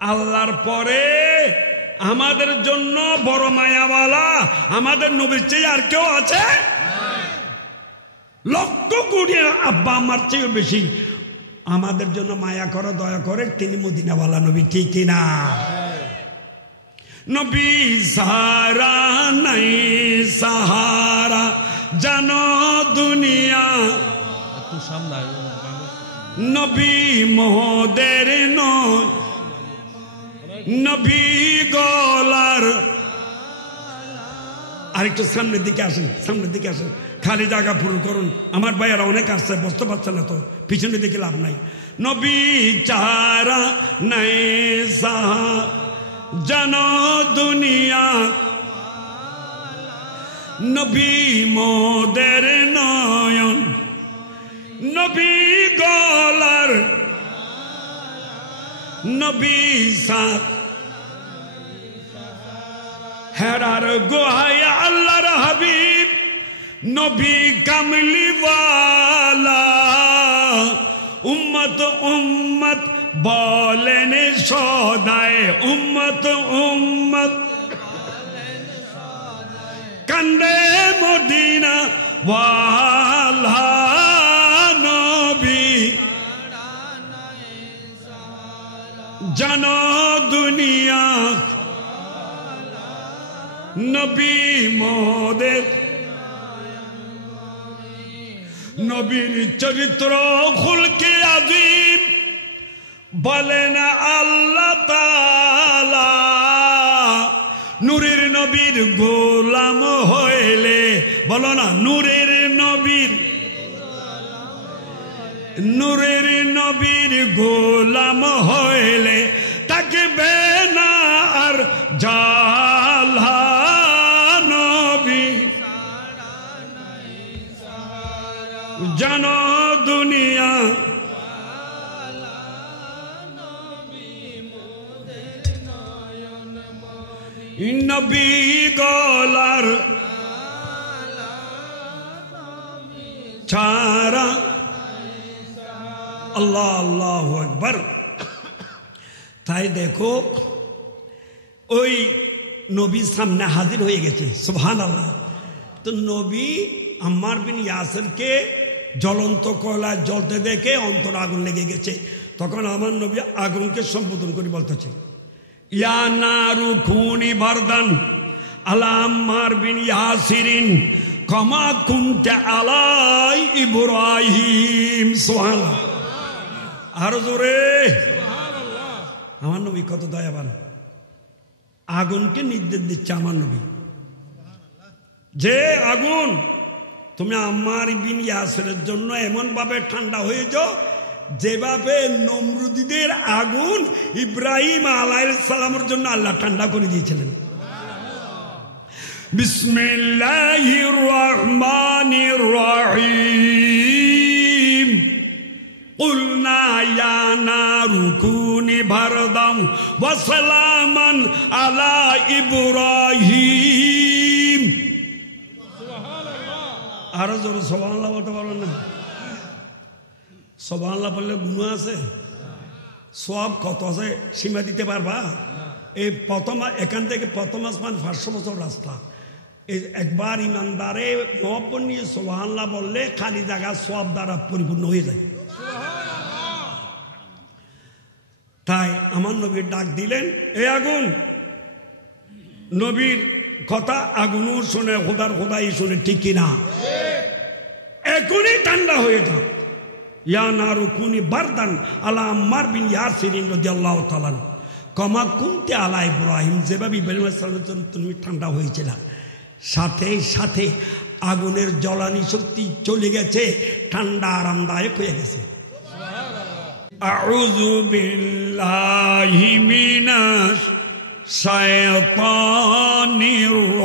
আল্লাহর পরে আমাদের জন্য বড় মায়াওয়ালা আমাদের নবীর চেয়ে আর কেউ আছে? লক্ষ কোটি আব্বা আমার চেয়ে বেশি আমাদের জন্য মায়া করে, দয়া করে তিনি মদিনাওয়ালা নবী, ঠিক কিনা? নবী সাহারা নাই সাহারা জানো দুনিয়া, নবী মোদের নয় নবী গলার। আরেকটু সামনের দিকে আসেন, সামনের দিকে আসেন, খালি জায়গা পূরণ করুন। আমার ভাইয়ারা অনেক আসছে, বসতে পারছে না তো, পিছনের দিকে লাভ নাই। নবী চারা নাই সাহা জানো দুনিয়া, নবী মোদের নয়ন নবী গলার, নবী সাত হেরার গোহায় আল্লাহর হাবিব নবী কামলিওয়ালা। উম্মত উম্মত বলেন সদায়, উম্মত উম্মত কান্দে মদিনা ওয়ালা। নবী জানো দুনিয়া, নবী মোদের। নবীর চরিত্র খুলকে আযীম বলেন আল্লাহ তাআলা। নূরের নবীর গোলাম হইলে, বলো না নূরের নবীর, নূরের নবীর গোলাম হইলে থাকবে না আর জালা। নবী জানো দুনিয়া, নবী গলার ছাড়া। আল্লাহ আল্লাহু আকবার। তাই দেখো ওই নবী সামনে হাজির হয়ে গেছে, সুবহানাল্লাহ। তো নবী আম্মার বিন ইয়াসিরকে জ্বলন্ত কয়লায় জ্বলতে দেখে অন্তর আগুন লেগে গেছে। তখন আমার নবী আগুনকে সম্বোধন করে বলতেছে, ইয়া নারু কুনি বারদান আলা আম্মার বিন ইয়াসিরিন কামা কুনতা আলাই ইব্রাহিম। সুবহানাল্লাহ, আরো জোরে। আমার নবী কত দয়াবান, আগুনকে নির্দেশ দিচ্ছে আমার নবী যে আগুন তুমি আম্মার বিন ইয়াসিরের জন্য এমন ভাবে ঠান্ডা হয়ে যাও যেভাবে নমরুদীদের আগুন ইব্রাহিম আলাইহিস সালামের জন্য আল্লাহ ঠান্ডা করে দিয়েছিলেন। বিসমিল্লাহির রহমানির রহিম। কুলনা ইয়া নারু কুনি বারদাম ওয়া সালামান আলা ইব্রাহিম। সুবহানাল্লাহ, আরো জোরে সুবহানাল্লাহ বলতে পারবেন না? সুবহানাল্লাহ বললে গুনাহ আছে? সওয়াব কত আছে সীমা দিতে পারবা? এই প্রথম এখান থেকে প্রথম আসমান 500 বছর রাস্তা। এই একবার ইমানদারে মহব্বত নিয়ে সুবহানাল্লাহ বললে খালি জায়গা সওয়াব দ্বারা পরিপূর্ণ হয়ে যায়। তাই আমার নবীর ডাক দিলেন, এ আগুন। নবীর কথা আগুনও শুনে, খোদার খোদাই শুনে, ঠিক কিনা? এখনই ঠান্ডা হয়ে যাও। ইয়া নারু কুনি বারদান আলা আম্মার বিন ইয়াসিরিন রাদিয়াল্লাহু তাআলা কামা কুনতি আলা ইব্রাহিম। যেভাবে ইব্রাহিম আলাইহিস সালামের জন্য তুমি ঠান্ডা হয়েছিল, সাথে সাথে আগুনের জ্বালানি শক্তি চলে গেছে, ঠান্ডা আরামদায়ক হয়ে গেছে। আউযু বিল্লাহি মিনাশ শাইতানির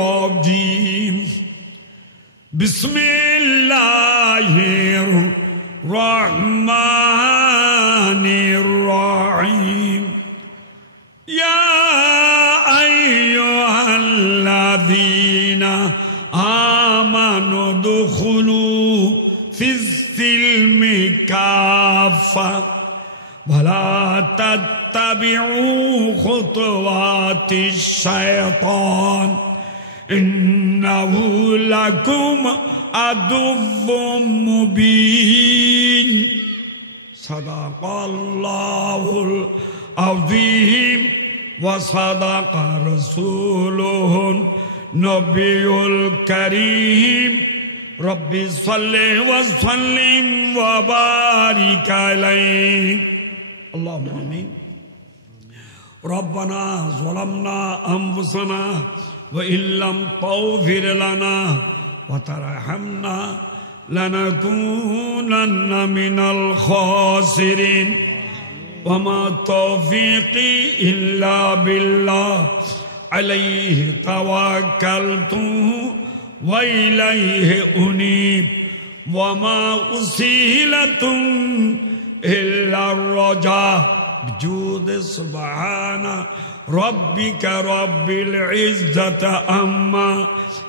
রাজিম। বিসমিল্লাহির রহমানির রহিম। ইয়া আইয়ুহাল্লাযীনা আমানু দুখুলু ফিস-সিলমি কাফা ওয়ালা تتبعوا خطوات الشيطان إنه لكم عدو مبين صدق الله العظيم وصدق رسوله النبي الكريم رب صل وسلم وبارك عليه اللهم آمين ربنا ظلمنا أنفسنا وإن لم تغفر لنا وترحمنا لنكونن من الخاسرين وما توفيقي إلا بالله عليه توكلت وإليه أنيب وما أسهلة إلا الرجاء بجود سبحان ربك رب العزة عما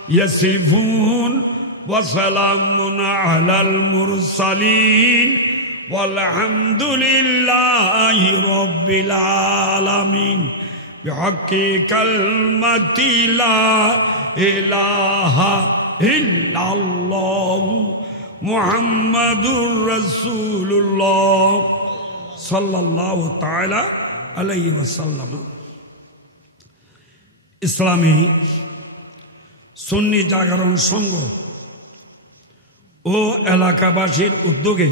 يصفون وسلام على المرسلين والحمد لله رب العالمين بحق كلمة لا إله إلا الله محمد رسول الله صلى الله تعالى عليه وسلم ইসলামী সুন্নি জাগরণ সংঘ ও এলাকাবাসীর উদ্যোগে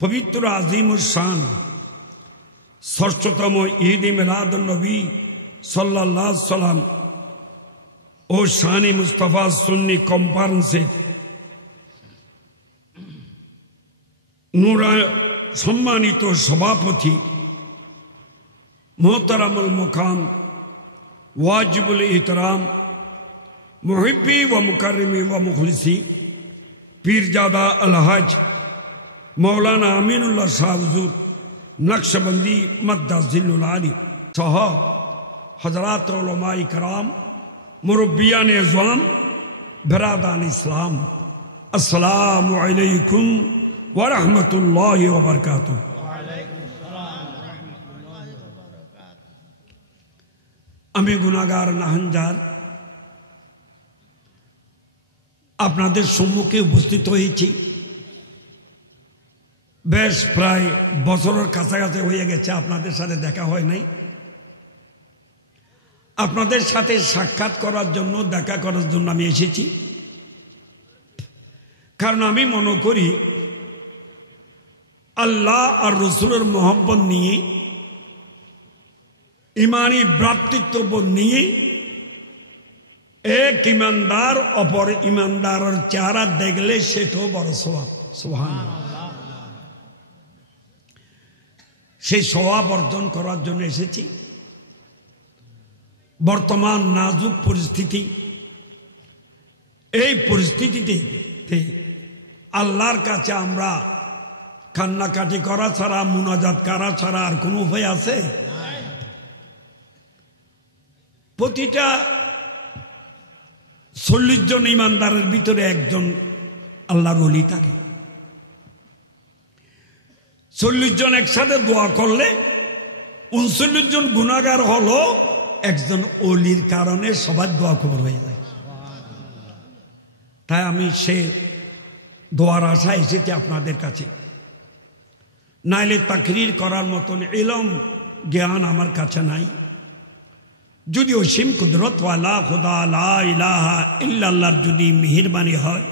পবিত্র আজিমুস শান ষষ্ঠতম ঈদ মিলাদুন নবী সাল্লাল্লাহু আলাইহি সাল্লাম ও শানি মুস্তাফা সুন্নি কনফারেন্সের সম্মানিত সভাপতি মোহতারামুল মুকাম ওয়াজিবুল ইহতরাম মুহিব্বি ও মুকাররিমি ও মুখলিসি পীরজাদা আলহাজ মৌলানা আমিনুল্লাহ শাহ হুজুর নকশবন্দি মদ্দাজিল্লুল আলী সহ হযরত উলামায়ে কেরাম মুরব্বিয়ান ইজওয়াম বিরাদান ইসলাম আসসালামু আলাইকুম ওয়া রাহমাতুল্লাহি ওয়া বারাকাতুহু। আমি গুনাহগার নাহানজার আপনাদের সম্মুখে উপস্থিত হয়েছি। বেশ প্রায় বছরের কাছাকাছি হয়ে গেছে আপনাদের সাথে দেখা হয় নাই। আপনাদের সাথে সাক্ষাৎ করার জন্য দেখা করার জন্য আমি এসেছি, কারণ আমি মনে করি আল্লাহ আর রসুলের মহব্বত নিয়ে, ইমানি ভ্রাতৃত্ববোধ নিয়ে এক ইমানদার অপর ইমানদারের চেহারা দেখলে সেটাও বড় স্বভাব। সুবহানাল্লাহ। সেই স্বভাব অর্জন করার জন্য এসেছি। বর্তমান নাজুক পরিস্থিতি, এই পরিস্থিতিতে আল্লাহর কাছে আমরা কান্নাকাটি করা ছাড়া, মুনাজাত করা ছাড়া আর কোনো উপায় আছে? প্রতিটা 40 জন ইমানদারের ভিতরে একজন আল্লাহর ওলি থাকে। 40 জন একসাথে দোয়া করলে 39 জন গুনাহগার হলো একজন ওলির কারণে সবার দোয়া কবুল হয়ে যায়। তাই আমি সে দোয়ার আশা এসেছি আপনাদের কাছে। নাইলে তাকরীর করার মতন ইলম জ্ঞান আমার কাছে নাই। যদি অসীম কুদরত ওয়ালা খুদা লা ইলাহা ইল্লাল্লাহর যদি মেহেরবানি হয়,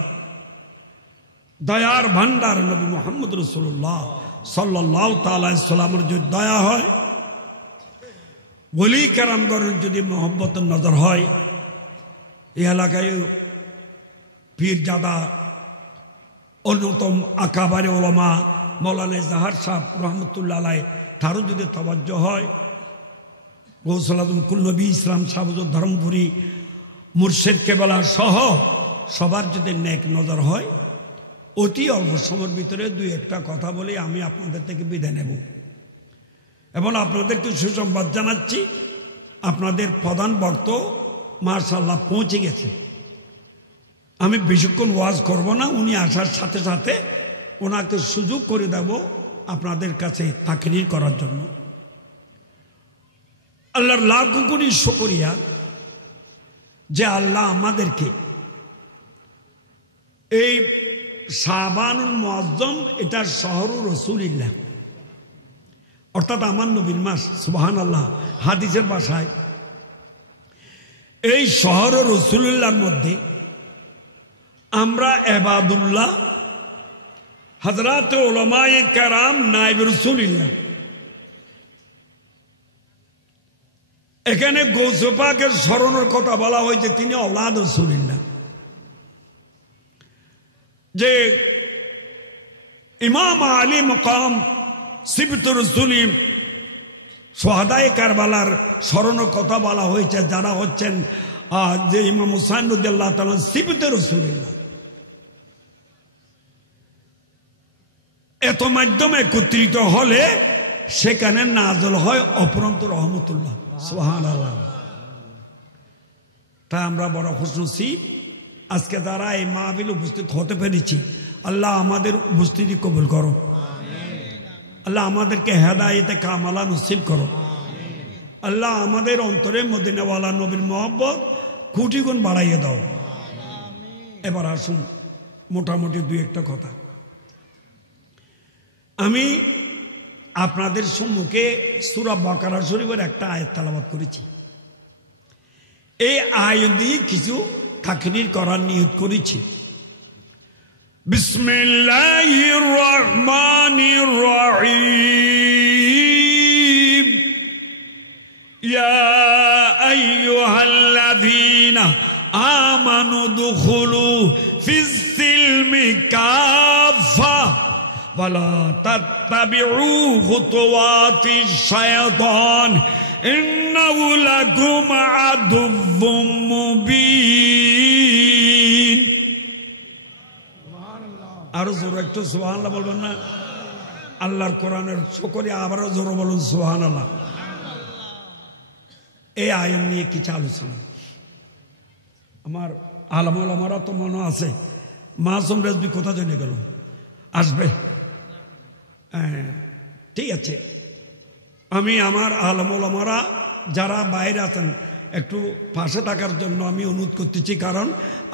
দয়ার ভান্ডার নবী মুহাম্মদ রাসূলুল্লাহ সাল্লাল্লাহু তাআলা আলাইহি সাল্লামের যদি দয়া হয়, ওলি কেরামগণের যদি মহব্বতের নজর হয়, এই এলাকায় পীরজাদা অন্যতম আকাবারে ওলামা মৌলানা জাহার সাহেব রহমতুল্লাহ আলাইহি তারও যদি তাওয়াজ্জুহ হয়, গৌসুল আজম কুল্লবী ইসলাম সাহুজুর ধর্মপুরী মুর্শেদ কেবলা সহ সবার যদি নেক নজর হয়, অতি অল্প সময়ের ভিতরে 2-1টা কথা বলে আমি আপনাদের থেকে বিদায় নেব। এবং আপনাদেরকে সুসংবাদ জানাচ্ছি, আপনাদের প্রধান বক্তা মাশাআল্লাহ পৌঁছে গেছে। আমি বেশিক্ষণ ওয়াজ করব না, উনি আসার সাথে সাথে ওনাকে সুযোগ করে দেব আপনাদের কাছে তাকরীর করার জন্য। আল্লাহর লাখ কোটি শুকরিয়া যে আল্লাহ আমাদেরকে এই শাবানুল মুআজ্জম, এটা শহরুর রাসূলিল্লাহ, অর্থাৎ আমার নবীর মাস। সুবহানাল্লাহ। হাদিসের ভাষায় এই শহরুর রাসূলুল্লাহর মধ্যে আমরা ইবাদুল্লাহ, হযরত উলামায়ে কেরাম, নায়েব রাসূলুল্লাহ, এখানে গৌস পাকের স্মরণের কথা বলা হয়েছে, তিনি আওলাদ রাসূলুল্লাহ। যে ইমাম আলী মুকাম সিবতুর রাসূলি শুহাদায়ে কারবালার স্মরণের কথা বলা হয়েছে, যারা হচ্ছেন যে ইমাম হুসাইন রাদিয়াল্লাহু তাআলা সিবতুর রাসূলুল্লাহ। এত মাধ্যম একত্রিত হলে সেখানে নাজল হয় অপরন্ত রহমতুল্লাহ। সুবহানাল্লাহ। তাই আমরা বড় খুশনসিব আজকে যারা এই মাহফিলে উপস্থিত হতে পেরেছি। আল্লাহ আমাদের উপস্থিতি কবুল করো, আল্লাহ আমাদেরকে হেদায়েতে কামালা নসিব করো, আল্লাহ আমাদের অন্তরে মদিনাওয়ালা নবীর মহব্বত কোটি গুণ বাড়াইয়ে দাও। এবার আসুন মোটামুটি দুই একটা কথা আমি আপনাদের সম্মুখে সূরা বাকারা শরীফের একটা আয়াত তেলাওয়াত করেছি। এই আয়াত দিয়ে কিছু তাকরীর করার নিয়ত করেছি। বিসমিল্লাহির রহমানির রহিম। ইয়া আইয়ুহাল্লাযীনা আমানু দুখুলু ফিস সিলমি কাফা ওয়ালা তাত্তাবিউ খুতুওয়াতিশ শায়াতান ইন্নাহু লাকুম আদুউম মুবিন। আরো জোরে একটু সুবহানাল্লাহ বলবেন না? আল্লাহর কোরআনের শুকরিয়া, আবারও জোরে বলুন সুবহানাল্লাহ। এই আয়াত নিয়ে কিছু আলোচনা আমার আলেম ওলামারা তো মনে আছে। মাসুম রেজভী কোথা চলে গেল? আসবে? ঠিক আছে, আমি আমার আলেম ওলামারা যারা বাইরে আছেন একটু পাশে থাকার জন্য আমি অনুরোধ করতেছি, কারণ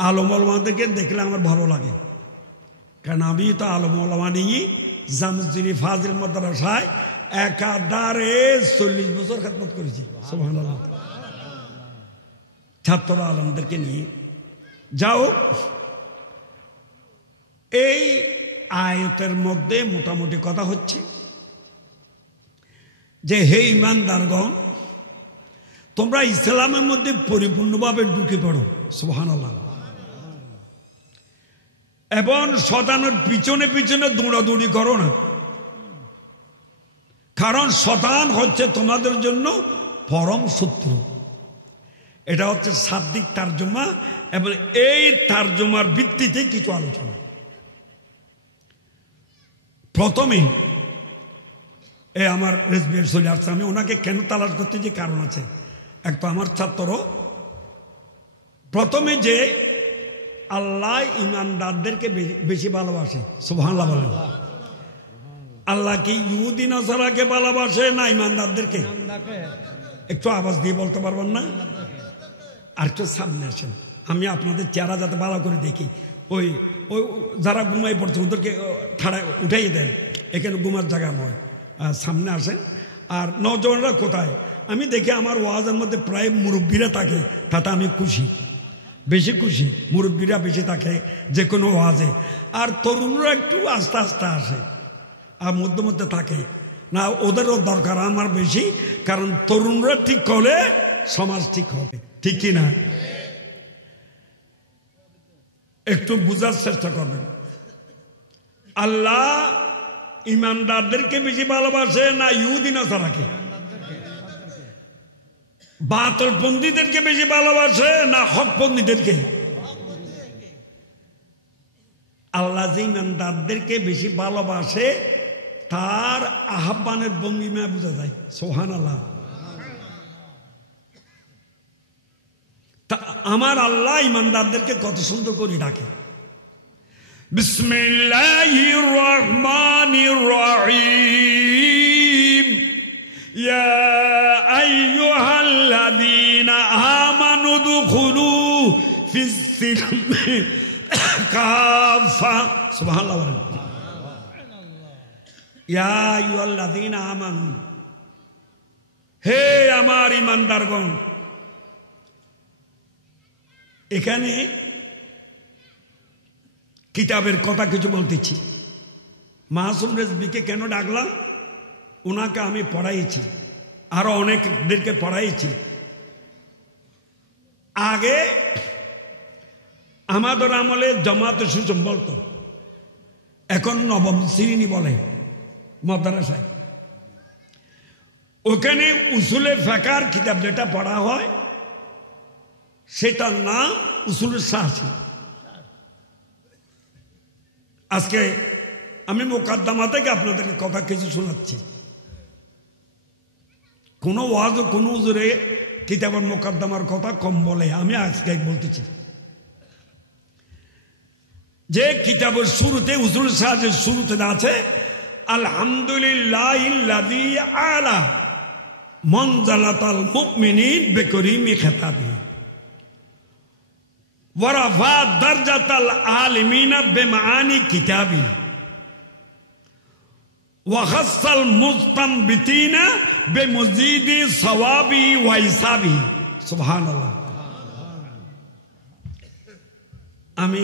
আলেম ওলামাদেরকে দেখলে আমার ভালো লাগে। কারণ আমি তো আলেম ওলামা নিয়ে জামজুরি ফাজিল মাদ্রাসায় একাধারে 40 বছর খেদমত করেছি। সুবহানাল্লাহ। ছাত্র আলেমদেরকে নিয়ে যাও। এই আয়াতের মধ্যে মোটামুটি কথা হচ্ছে যে হে ঈমানদারগণ, তোমরা ইসলামের মধ্যে পরিপূর্ণভাবে ঢুকে পড়ো। সুবহানাল্লাহ। এবং শয়তানের পিছনে পিছনে দৌড়াদৌড়ি করো না, কারণ শয়তান হচ্ছে তোমাদের জন্য পরম শত্রু। এটা হচ্ছে শাব্দিক তার্জমা এবং এই তার্জমার ভিত্তিতে কিছু আলোচনা। প্রথমে আমার রেজবির চলে আসছে, আমি ওনাকে কেন তালাশ করতে যে কারণ আছে। এক তো আমার ছাত্র প্রথমে যে আল্লাহ ইমানদারদেরকে বেশি ভালোবাসে। সুবহানাল্লাহ বলেন। আল্লাহ কি ইহুদি নাসারাকে ভালোবাসে না ইমানদারদেরকে? একটু আওয়াজ দিয়ে বলতে পারবেন না? আর একটু সামনে আসেন, আমি আপনাদের চেহারা যাতে ভালো করে দেখি। ওই ওই যারা ঘুমাই পড়ছে ওদেরকে ঠাড়া উঠাইয়ে দেন, এখানে ঘুমার জায়গা নয়। সামনে আসেন। আর নওজওয়ানরা কোথায়? আমি দেখি আমার ওয়াজের মধ্যে প্রায় মুরব্বীরা থাকে, তাতে আমি খুশি, বেশি খুশি। মুরব্বীরা বেশি থাকে যে কোনো ওয়াজে, আর তরুণরা একটু আস্তে আস্তে আসে আর মধ্যে মধ্যে থাকে না। ওদেরও দরকার আমার বেশি, কারণ তরুণরা ঠিক হলে সমাজ ঠিক হবে। ঠিক কি না? একটু বুঝার চেষ্টা করবেন। আল্লাহ ইমানদারদেরকে বেশি ভালোবাসে না ইহুদি নাসারাকে? বাতিলপন্থীদেরকে বেশি ভালোবাসে না হকপন্থীদেরকে? আল্লাহ যে ইমানদারদেরকে বেশি ভালোবাসে তার আহ্বানের ভঙ্গিমায় বোঝা যায়। সুবহানাল্লাহ। আমার আল্লাহ ইমানদারদেরকে কত সুন্দর করে ডাকে। বিসমিল্লাহির রহমানির রহিম। ইয়া আইয়ুহাল আইয়ুহাল্লাযীনা আমানু দুখুলু ফিস-সিলমি কাফা। সুবহানাল্লাহ বলেন। ইয়া আইয়ুহাল্লাযীনা আমানু, হে আমার ঈমানদারগণ। এখানে কিতাবের কথা কিছু বলতেছি। মাসুম রেজভিকে কেন ডাকলাম? ওনাকে আমি পড়াইছি, আরো অনেকদেরকে পড়াইছি। আগে আমাদের আমলে জামাত সুসম বলতো, এখন নবম শ্রেণী বলে মাদ্রাসায়। ওখানে উসুলে ফিকহের কিতাব যেটা পড়া হয় সেটার নাম উসুলুস সাহসী। আজকে আমি মুকাদ্দমা থেকে আপনাদেরকে কথা কিছু শোনাচ্ছি। কোনো ওয়াজ কোনো হুজুরে কিতাবের মুকাদ্দমার কথা কম বলে, আমি আজকে বলতেছি যে কিতাবের শুরুতে উসুলুস সাহসীর শুরুতে আছে আলহামদুলিল্লাহিল্লাযী আলা মানজালাতাল মুমিনিন বিকরিমি খিতাবি ওয়া রাফা দারজাতাল আলিমিনা বিমাআনি কিতাবি ওয়া খাসাল মুস্তামবিতিনা বিমুজিদি সওয়াবি ওয়া হিসাবি। সুবহানাল্লাহ। আমি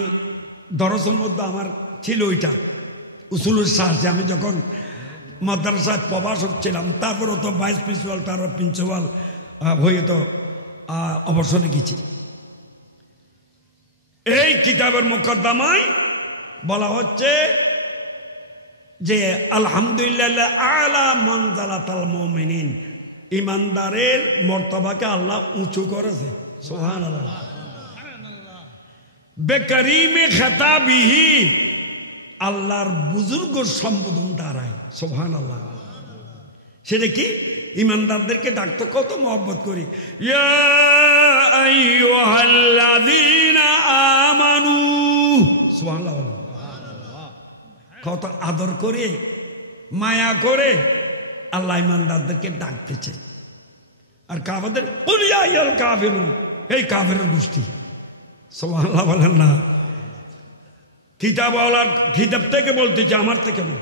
দরসের মধ্যে আমার ছিল ওইটা উসুলুস সাহসী। আমি যখন মাদ্রাসায় প্রভাষক ছিলাম, তারপরে তো ভাইস প্রিন্সিপাল, তারপর প্রিন্সিপাল হয়ে তো অবসরে গেছি। এই কিতাবের মুকদ্দমায় বলা হচ্ছে যে আলহামদুলিল্লাহ আলা মানজালাতাল মুমিনিন, ইমানদারের মর্তবাকে আল্লাহ উঁচু করেছে। সুবহানাল্লাহ। বেকারিমে খেতাবিহি, আল্লাহর বুজুর্গ সম্বোধন দ্বারায়। সুবহানাল্লাহ। সেটা কি? ইমানদারদেরকে ডাকতে কত মহব্বত করি। ইয়া আইয়ুহাল্লাযীনা আমানু। সুবহানাল্লাহ। কত আদর করে মায়া করে আল্লাহ ইমানদারদেরকে ডাকতেছে। আর কাফেরদের কুল ইয়া আইয়ুহাল কাফিরুন, এই কাফেরের গোষ্ঠী। সুবহানাল্লাহ বলেন না। কিতাবওয়ালার কিতাব থেকে বলতেছে, আমার থেকে বল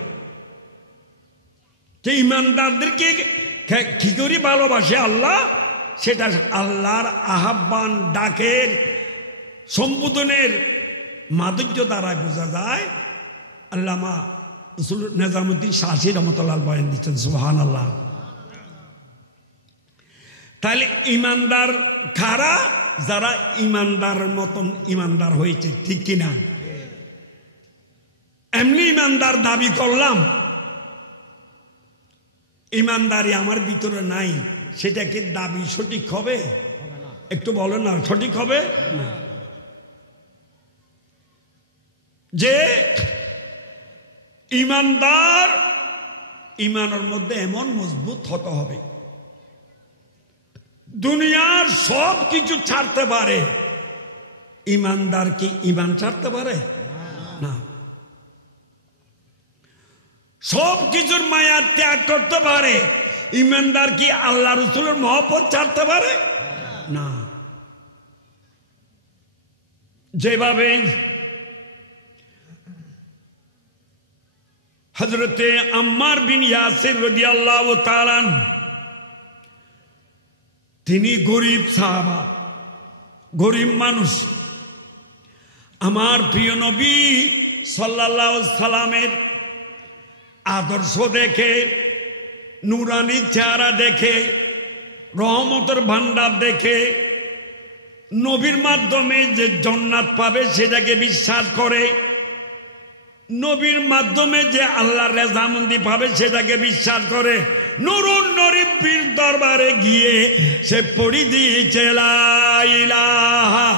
যে ইমানদারদেরকে কি করে ভালোবাসে আল্লাহ, সেটা আল্লাহর আহ্বান ডাকের সম্বোধনের মাধুর্য দ্বারা বোঝা যায়। আল্লামা নিজামুদ্দিন শাহী রহমতুল্লাহ বয়ান দিচ্ছেন। সুবহানাল্লাহ। তাহলে ইমানদার কারা? যারা ইমানদারের মতন ইমানদার হয়েছে, ঠিক কিনা? এমনি ইমানদার দাবি করলাম, ইমানদারি আমার ভিতরে নাই, সেটা কি দাবি সঠিক হবে? একটু বলো না, সঠিক হবে? যে ইমানদার, ইমানের মধ্যে এমন মজবুত হতে হবে, দুনিয়ার সব কিছু ছাড়তে পারে। ইমানদার কি ইমান ছাড়তে পারে? না। সব কিছুর মায়া ত্যাগ করতে পারে। ইমানদার কি আল্লাহ রাসূলের মহব্বত ছাড়তে পারে? না। যেভাবে হযরতে আম্মার বিন ইয়াসির রাদিয়াল্লাহু তাআলা, তিনি গরিব সাহাবা, গরিব মানুষ। আমার প্রিয় নবী সাল্লাল্লাহু আলাইহি সাল্লামের আদর্শ দেখে, নুরানি চেহারা দেখে, রহমতের ভান্ডার দেখে, নবীর মাধ্যমে যে জান্নাত পাবে সেটাকে বিশ্বাস করে, নবীর মাধ্যমে যে আল্লাহর রেজামন্দি পাবে সেটাকে বিশ্বাস করে। নুরুন নবীর দরবারে গিয়ে সে পড়ি দিয়েছে লা ইলাহা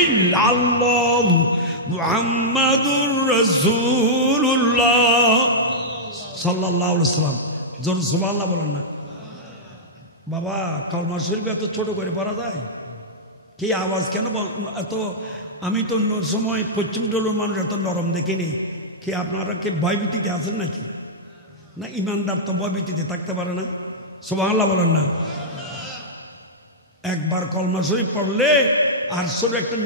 ইল্লাল্লাহ মুহাম্মাদুর রাসূলুল্লাহ সাল্লাল্লাহু আলাইহি ওয়াসাল্লাম। জোর সুবহানাল্লাহ বলেন না। বাবা, কালমা শরীফ এত ছোট করে পড়া যায়? কি আওয়াজ কেন এত? আমি তো সময় পশ্চিম টলের মানুষ এত নরম দেখিনি। কি আপনারা কি ভয়ভীতিতে আছেন নাকি? না, ইমানদার তো ভয়ভীতিতে থাকতে পারে না। সুবহানাল্লাহ বলেন না। একবার কলমা শরীফ পড়লে আরশের একটা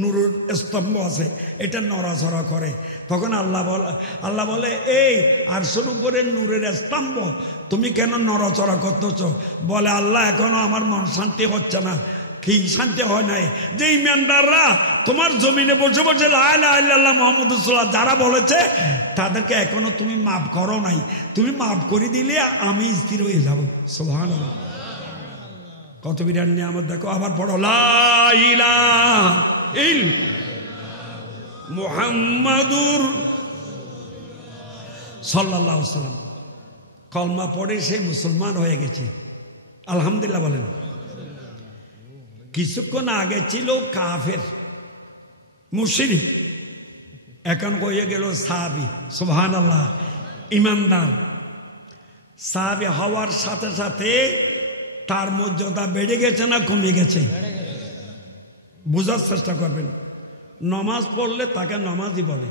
নূরের স্তম্ভ আছে, এটা নড়াচড়া করে। তখন আল্লাহ বলে, এই আরশের উপরে নূরের স্তম্ভ, তুমি কেন নড়াচড়া করতেছ? বলে, আল্লাহ এখনো আমার মন শান্তি হচ্ছে না। কি শান্তি হয় নাই? যে ইমানদাররা তোমার জমিনে বসে বসে লা ইলাহা ইল্লাল্লাহ মুহাম্মাদুর রাসূলুল্লাহ যারা বলেছে, তাদেরকে এখনো তুমি মাফ করো নাই। তুমি মাফ করে দিলে আমি স্থির হয়ে যাব। সুবহানাল্লাহ, কত বিরাট নিয়ামত দেখো। আবার পড়ো, লা ইলাহা ইল্লাল্লাহ মুহাম্মাদুর সাল্লাল্লাহু আলাইহি ওয়াসাল্লাম। কলমা পড়ে সে মুসলমান হয়ে গেছে, আলহামদুলিল্লাহ বলেন। কিছুক্ষণ আগে ছিল কাফের মুশরিক, এখন হয়ে গেল সাহাবী। সুবহানাল্লাহ, ইমানদার। সাহাবী হওয়ার সাথে সাথে তার মর্যাদা বেড়ে গেছে না কমে গেছে? বোঝার চেষ্টা করবেন। নমাজ পড়লে তাকে নমাজি বলে,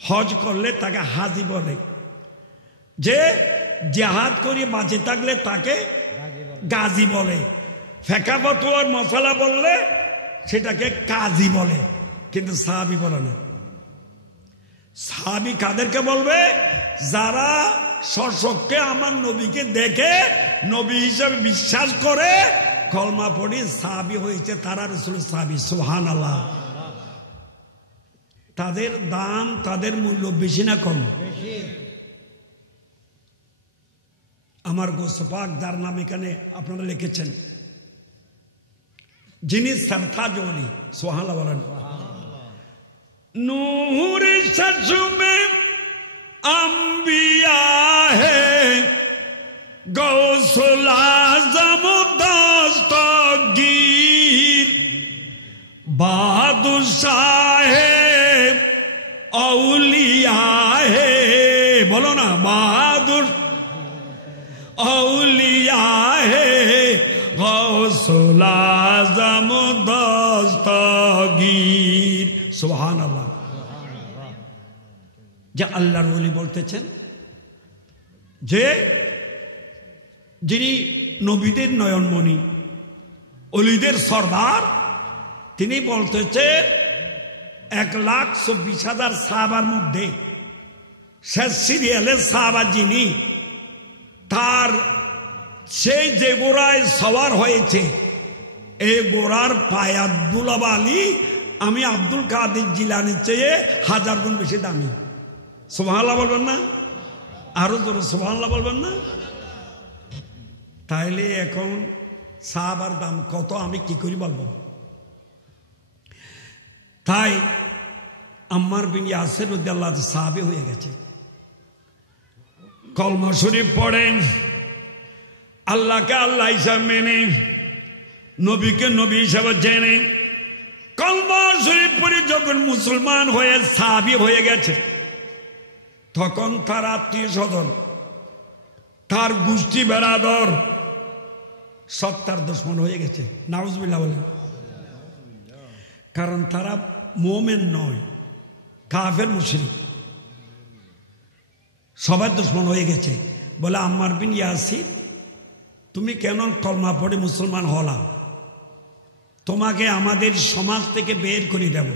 হজ করলে তাকে হাজি বলে, যে জিহাদ করে বাঁচে থাকলে তাকে গাজী বলে, ফেকা ফতোয়ার মশলা বললে সেটাকে কাজী বলে, কিন্তু সাহাবী বলে না। সাহাবী কাদেরকে বলবে? যারা সশক্কে আমার নবীকে দেখে নবী হিসেবে বিশ্বাস করে কলমা পড়ি সাহাবী হয়েছে, তারা রাসূলের সাহাবী। সুবহানাল্লাহ। তাদের দাম, তাদের মূল্য বেশি না কম? আমার গৌস পাক যার নাম এখানে আপনারা লিখেছেন, যিনি সরতাজ ওলি, সুবহানাল্লাহ বলেন। নূর সচমে अंबिया है गौसुल आज़म दस्तगीर बादशाह औलिया है, बोलो ना, बहादुर औलिया है गौसुल आज़म दस्तगीर। सुभान अल्लाह। যে আল্লাহর ওলি বলতেছেন যে যিনি নবীদের নয়নমণি, ওলিদের সর্দার, তিনি বলতেছেন 1,24,000 সাহাবার মধ্যে শেষ সিরিয়ালের সাহাবা যিনি, তার সেই যে গোড়ায় সওয়ার হয়েছে, এই গোড়ার পায়াত দুলাবালি আমি আব্দুল কাদের জিলানির চেয়ে 1000 গুণ বেশি দামি। সুবহানাল্লাহ বলবেন না? আরো জোরে সুবহানাল্লাহ বলবেন না? তাইলে এখন সাহাবার দাম কত আমি কি করি বলবো? তাই আম্মার বিন ইয়াসির রাদিয়াল্লাহু আনহু সাহাবী হয়ে গেছে। কলমা শরীফ পড়েন, আল্লাহকে আল্লাহ হিসাবে মেনে, নবীকে নবী হিসাবে জেনে কলমা শরীফ পড়ে যখন মুসলমান হয়ে সাহাবী হয়ে গেছে, তখন তার আত্মীয় স্বজন, তার গোষ্ঠী বেরাদর সব তার দুশমন হয়ে গেছে। নাউজুবিল্লাহ বলেন। কারণ তারা মুমিন নয়, কাফের মুশরিক, সবার দুশমন হয়ে গেছে। বলে, আম্মার বিন ইয়াসির তুমি কেন কলমা পড়ে মুসলমান হলা? তোমাকে আমাদের সমাজ থেকে বের করে দেব,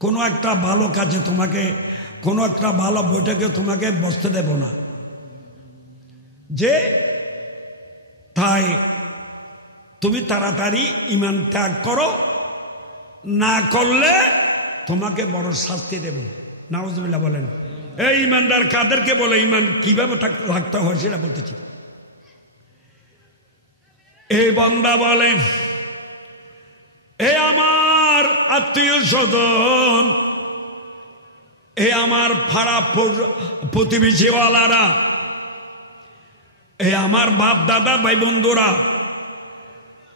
কোনো একটা ভালো কাজে তোমাকে, কোনো একটা ভালো বৈঠকে তোমাকে বসতে দেব না। যে তাই তুমি তাড়াতাড়ি ঈমান ত্যাগ করো, না করলে তোমাকে বড় শাস্তি দেব। নাউজুবিল্লাহ বলেন। এই ঈমানদার কাদেরকে বলে? ঈমান কিভাবে থাকতে হয় সেটা বলতেছি। এই বান্দা বলে, এ আমার আত্মীয় স্বজন, এ আমার পাড়া প্রতিবেশীওয়ালারা, এ আমার বাপ দাদা ভাই বন্ধুরা,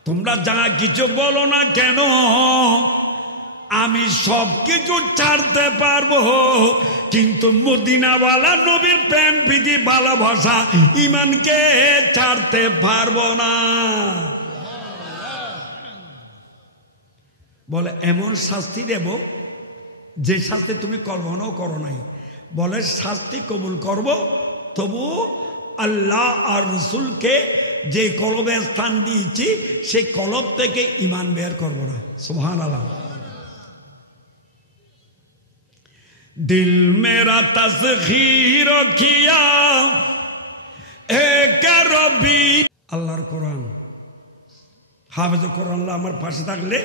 তোমরা যা কিছু বলো না কেন আমি সব কিছু ছাড়তে পারবো, কিন্তু মদিনাওয়ালা নবীর প্রেম প্রীতি ভালোবাসা ঈমানকে ছাড়তে পারবো না। বলে, এমন শাস্তি দেব যে শাস্তি তুমি কল্পনাও করো নাই। বলে, শাস্তি কবুল করব, তবু আল্লাহ আর রসুলকে যে কলবে স্থান দিয়েছি সেই কলব থেকে ঈমান বের করব না। সুবহানাল্লাহ। দিল মেরা তসখীর কিয়া এক রব্বি। আল্লাহর কোরআন, হাফেজ কোরআন আমার পাশে থাকলে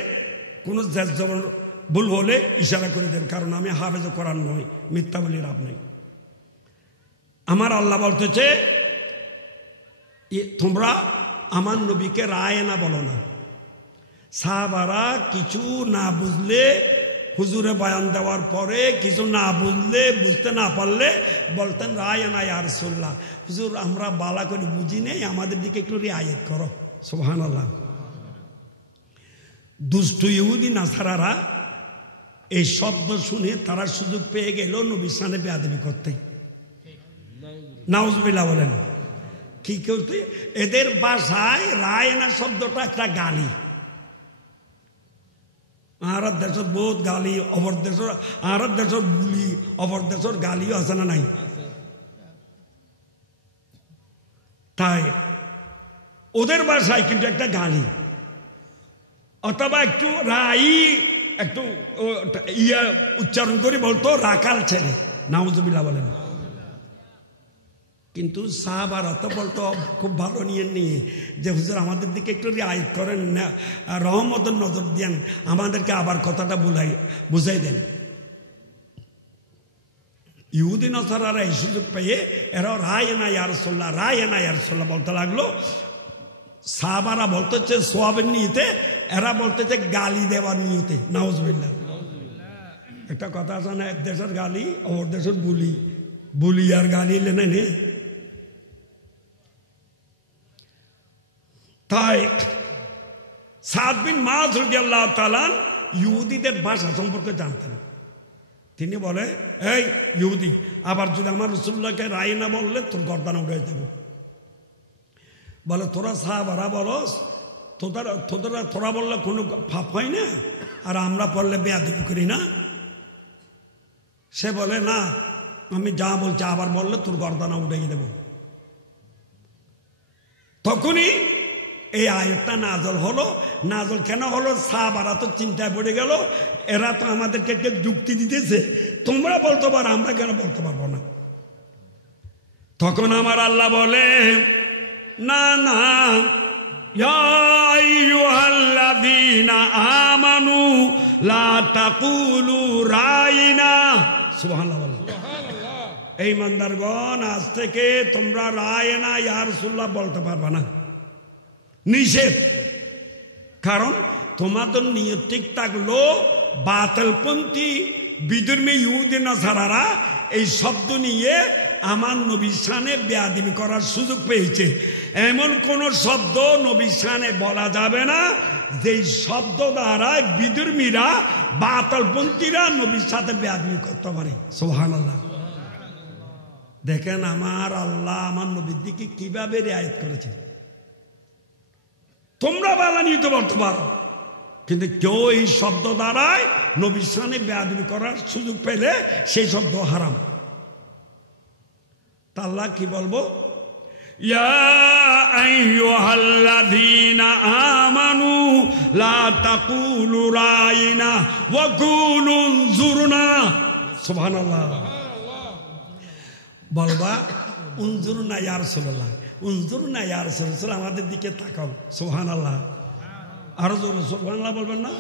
কোনো জবর ভুল হলে ইশারা করে দেন, কারণ আমি হাফেজ কোরআন নই, মিথ্যা বলি লাভ নেই। আমার আল্লাহ বলতেছে তোমরা আমার নবীকে রায় না বলো না। সাহাবারা কিছু না বুঝলে, হুজুরে বয়ান দেওয়ার পরে কিছু না বুঝলে, বুঝতে না পারলে বলতেন রায় না ইয়া রাসূলুল্লাহ, হুজুর আমরা বালা করে বুঝি নেই, আমাদের দিকে একটু রিয়ায়ত করো। সুবহানাল্লাহ। দুষ্ট ইহুদি নাসারারা এই শব্দ শুনে তারা সুযোগ পেয়ে গেল নবীর সামনে বেয়াদবি করতে। নাউজুবিল্লাহ বলেন। কি করতে? এদের ভাষায় রায়না শব্দটা একটা গালি। আরব দেশত বহুত গালি, অপর দেশের আরব দেশের বুলি, অপর দেশের গালিও আছে না নাই? তাই ওদের ভাষায় কিন্তু একটা গালি, অথবা একটু রাই একটু ইয়া উচ্চারণ করে বলতো রাকাল ছেলে। নাউজুবিল্লাহ বলেন। কিন্তু সাহাবারা তো বলতো খুব ভালো নিয়ে যে হুজুর আমাদের দিকে একটু রিয়ায়ত করেন না, রহমতের নজর দেন, আমাদেরকে আবার কথাটা বুঝাই দেন। ইহুদি নাসারারা এই সুযোগ পেয়ে এরা রায় না ইয়া রাসূলুল্লাহ, রায় না ইয়া রাসূলুল্লাহ বলতে লাগলো। সাহাবারা বলতেছে সোয়াবের নিয়তে, এরা বলতেছে গালি দেওয়ার নিয়তে। নাউজুবিল্লাহ। একটা কথা আছে না, এক দেশের গালি অপর দেশের বুলি, বুলি আর গালি লেনে নে। তাই সাদ বিন মাআজ রাদিয়াল্লাহু তাআলা ইহুদিদের ভাষা সম্পর্কে জানতেন। তিনি বলে, এই ইহুদি, আবার যদি আমার রাসূলুল্লাহকে রায় না বললে তোর গর্দান উড়াই দেব। বলে তোরা সাহাবারা বলস, তোরা বললে কোনো পাপ হয় না, আর আমরা পড়লে বেয়াদবি করি না? সে বলে না, আমি যা বলছি আবার বললে তোর গর্দানা উড়াই দেব। তখনই এই আয়াতটা নাজল হলো। নাজল কেন হলো? সাহাবারা তো চিন্তায় পড়ে গেল, এরা তো আমাদেরকে যুক্তি দিতেছে, তোমরা বলতে পারো, আমরা কেন বলতে পারবো না? তখন আমার আল্লাহ বলে, না না, ইয়া আইয়ুহাল্লাযীনা আমানু লা তাকুলু রাইনা। সুবহানাল্লাহ। এই ইমানদারগণ, আজ থেকে তোমরা রায়না ইয়া রাসূলুল্লাহ বলতে পারবে না, নিষেধ। কারণ তোমাদের নিয়ত ঠিক থাকলো, বাতিলপন্থী বিধর্মী ইহুদি নাসারারা এই শব্দ নিয়ে আমার নবীর শানে বেয়াদবি করার সুযোগ পেয়েছে। এমন কোন শব্দ নবীর শানে বলা যাবে না যেই শব্দ দ্বারা বিধর্মীরা, বাতিলপন্থীরা নবীর সাথে বেয়াদবি করতে পারে। সুবহানাল্লাহ। দেখেন আমার আল্লাহ আমার নবীর দিকে কিভাবে রিয়ায়ত করেছে। তোমরা বালা নিয়ে তো বলতে পারো, কিন্তু কেউ এই শব্দ দ্বারাই নবীর শানে বেয়াদবি করার সুযোগ পেলে সেই শব্দ হারাম। তা আল্লাহ কি বলবো? ইয়া আইয়ুহাল্লাযীনা আমানু লা তাকুলু রাইনা ওয়া কুলু উনজুরনা। সুবহানাল্লাহ। বলবা উনজুরনা ইয়া রাসূলুল্লাহ, উনজুরনা ইয়া রাসূলুল্লাহ, আমাদের দিকে তাকাও। সুবহানাল্লাহ। আরো জোরে সুবহানাল্লাহ বলবেন না?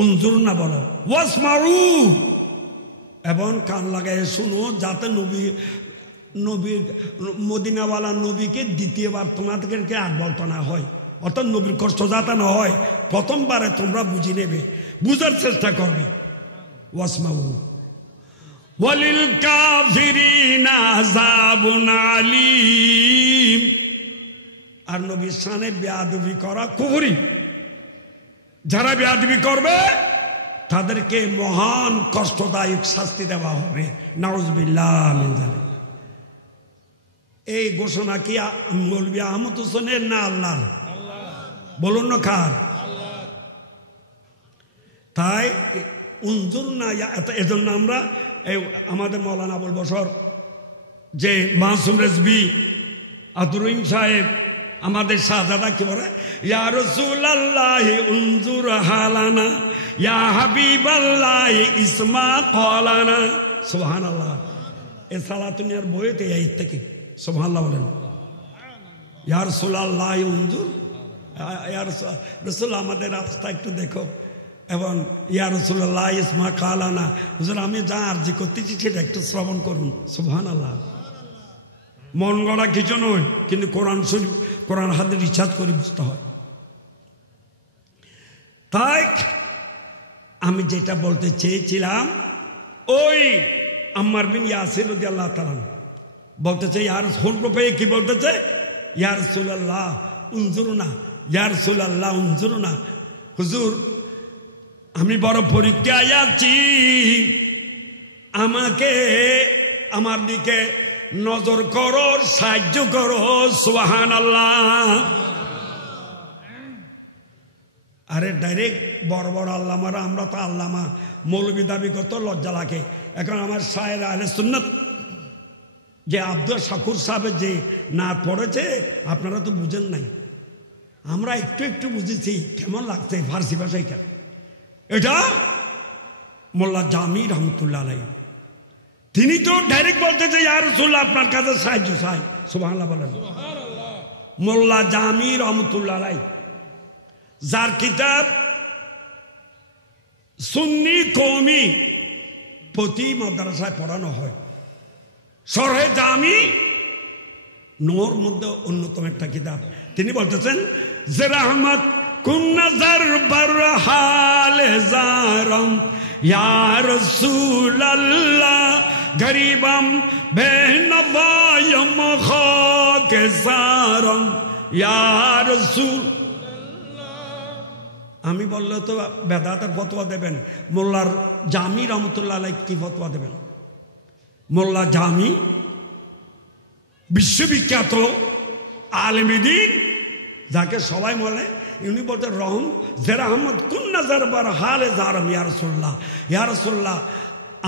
উনজুরনা বলো। ওয়াসমাউ, এবং কান লাগায় শুনো, যাতে নবী মদিনাওয়ালা নবীকে দ্বিতীয়বার তোমাদেরকে আর বলতে না হয়, অর্থাৎ নবীর কষ্ট যাতে না হয়। প্রথমবারে তোমরা বুঝে নেবে, বুঝার চেষ্টা করবে। ওয়াসমাউ ওয়ালিল কাফিরিনা আযাবুন আলীম। আর নবীর শানে বেয়াদবি করা কুফরি। যারা বেয়াদবি করবে তাদেরকে মহান কষ্টদায়ক শাস্তি দেওয়া হবে। নাউজুবিল্লাহ মিন যালিক। এই ঘোষণা কি মৌলভী আহমদ হোসেনের না আল্লাহর? বলুন না কার? তাই উনজুর না, এজন্য আমরা আমাদের মৌলানা আবুল বশর, যে মাসুম রেজভী, আব্দুর রহিম সাহেব, আমাদের শাহজাদা কি বলে, ইয়া রাসূলুল্লাহ উনজুর হালানা ইয়া হাবিবাল্লাহ ইসমা ক্বালানা। সুবহানাল্লাহ। এই সালাতুনিয়ার বইতে এই থেকে সুবহানাল্লাহ বলেন। ইয়া রাসূলুল্লাহ উনজুর, ইয়া রাসূল আমাদের রাস্তা একটু দেখো, এবং ইয়া রাসূলুল্লাহ ইসমা ক্বালানা, হুজুর আমি যা আরজি করতেছি সেটা একটু শ্রবণ করুন। সুবহানাল্লাহ। মন গড়া কিছু নয়, কিন্তু কোরআন শরীফ কোরআন হাদিস রিসার্চ করে বুঝতে হয়। তাই আমি যেটা বলতে চেয়েছিলাম, ওই আম্মার বিন ইয়াসির রাদিয়াল্লাহু তাআলা বলতেছে, ইয়ার শুনবো পেয়ে কি বলতেছে, ইয়া রাসূলুল্লাহ উনজুরনা, ইয়া রাসূলুল্লাহ উনজুরনা, হুজুর আমি বড় পরীক্ষায় আছি, আমাকে আমার দিকে নজর করো, সাহায্য করো। সুবহানাল্লাহ। আরে ডাইরেক্ট বড় বড় আল্লামারা, আমরা তো আল্লামা মৌলবী দাবি করতে লজ্জা লাগে। এখন আমার শায়ের আহলে সুন্নাত যে আব্দুল শাকুর সাহেবের যে নাত পড়েছে, আপনারা তো বুঝেন নাই, আমরা একটু একটু বুঝেছি। কেমন লাগছে ফার্সি ভাষায়? এটা মোল্লা জামি রহমতুল্লাহ আলাইহি, তিনি তো ডাইরেক্ট বলতেছে ইয়া রাসূলুল্লাহ আপনার কাছে সাহায্য চাই। সুবহানাল্লাহ বলেন। মোল্লা জামি রহমতুল্লাহ আলাইহি, যার কিতাব সুন্নি কওমি প্রতি মাদ্রাসায় পড়ানো হয়, শরহে জামি নূর মধ্যে অন্যতম একটা কিতাব। তিনি বলতেছেন যে রহমত কুন নজর বরহাল জারম ইয়া রাসূলুল্লাহ গরিবম বেনওয়ায়ম খাক জারম ইয়া রাসূল। আমি বললে তো বেদাতের ফতোয়া দেবেন, মোল্লার জামি রহমতুল্লাহ আলাইহি কি ফতোয়া দেবেন? মোল্লা জামি বিশ্ববিখ্যাত আলেমে দ্বীন, যাকে সবাই বলে, উনি বলতে রহম যে রহমত কুন নজর বার হালে জারম ইয়া রাসূলুল্লাহ, ইয়া রাসূলুল্লাহ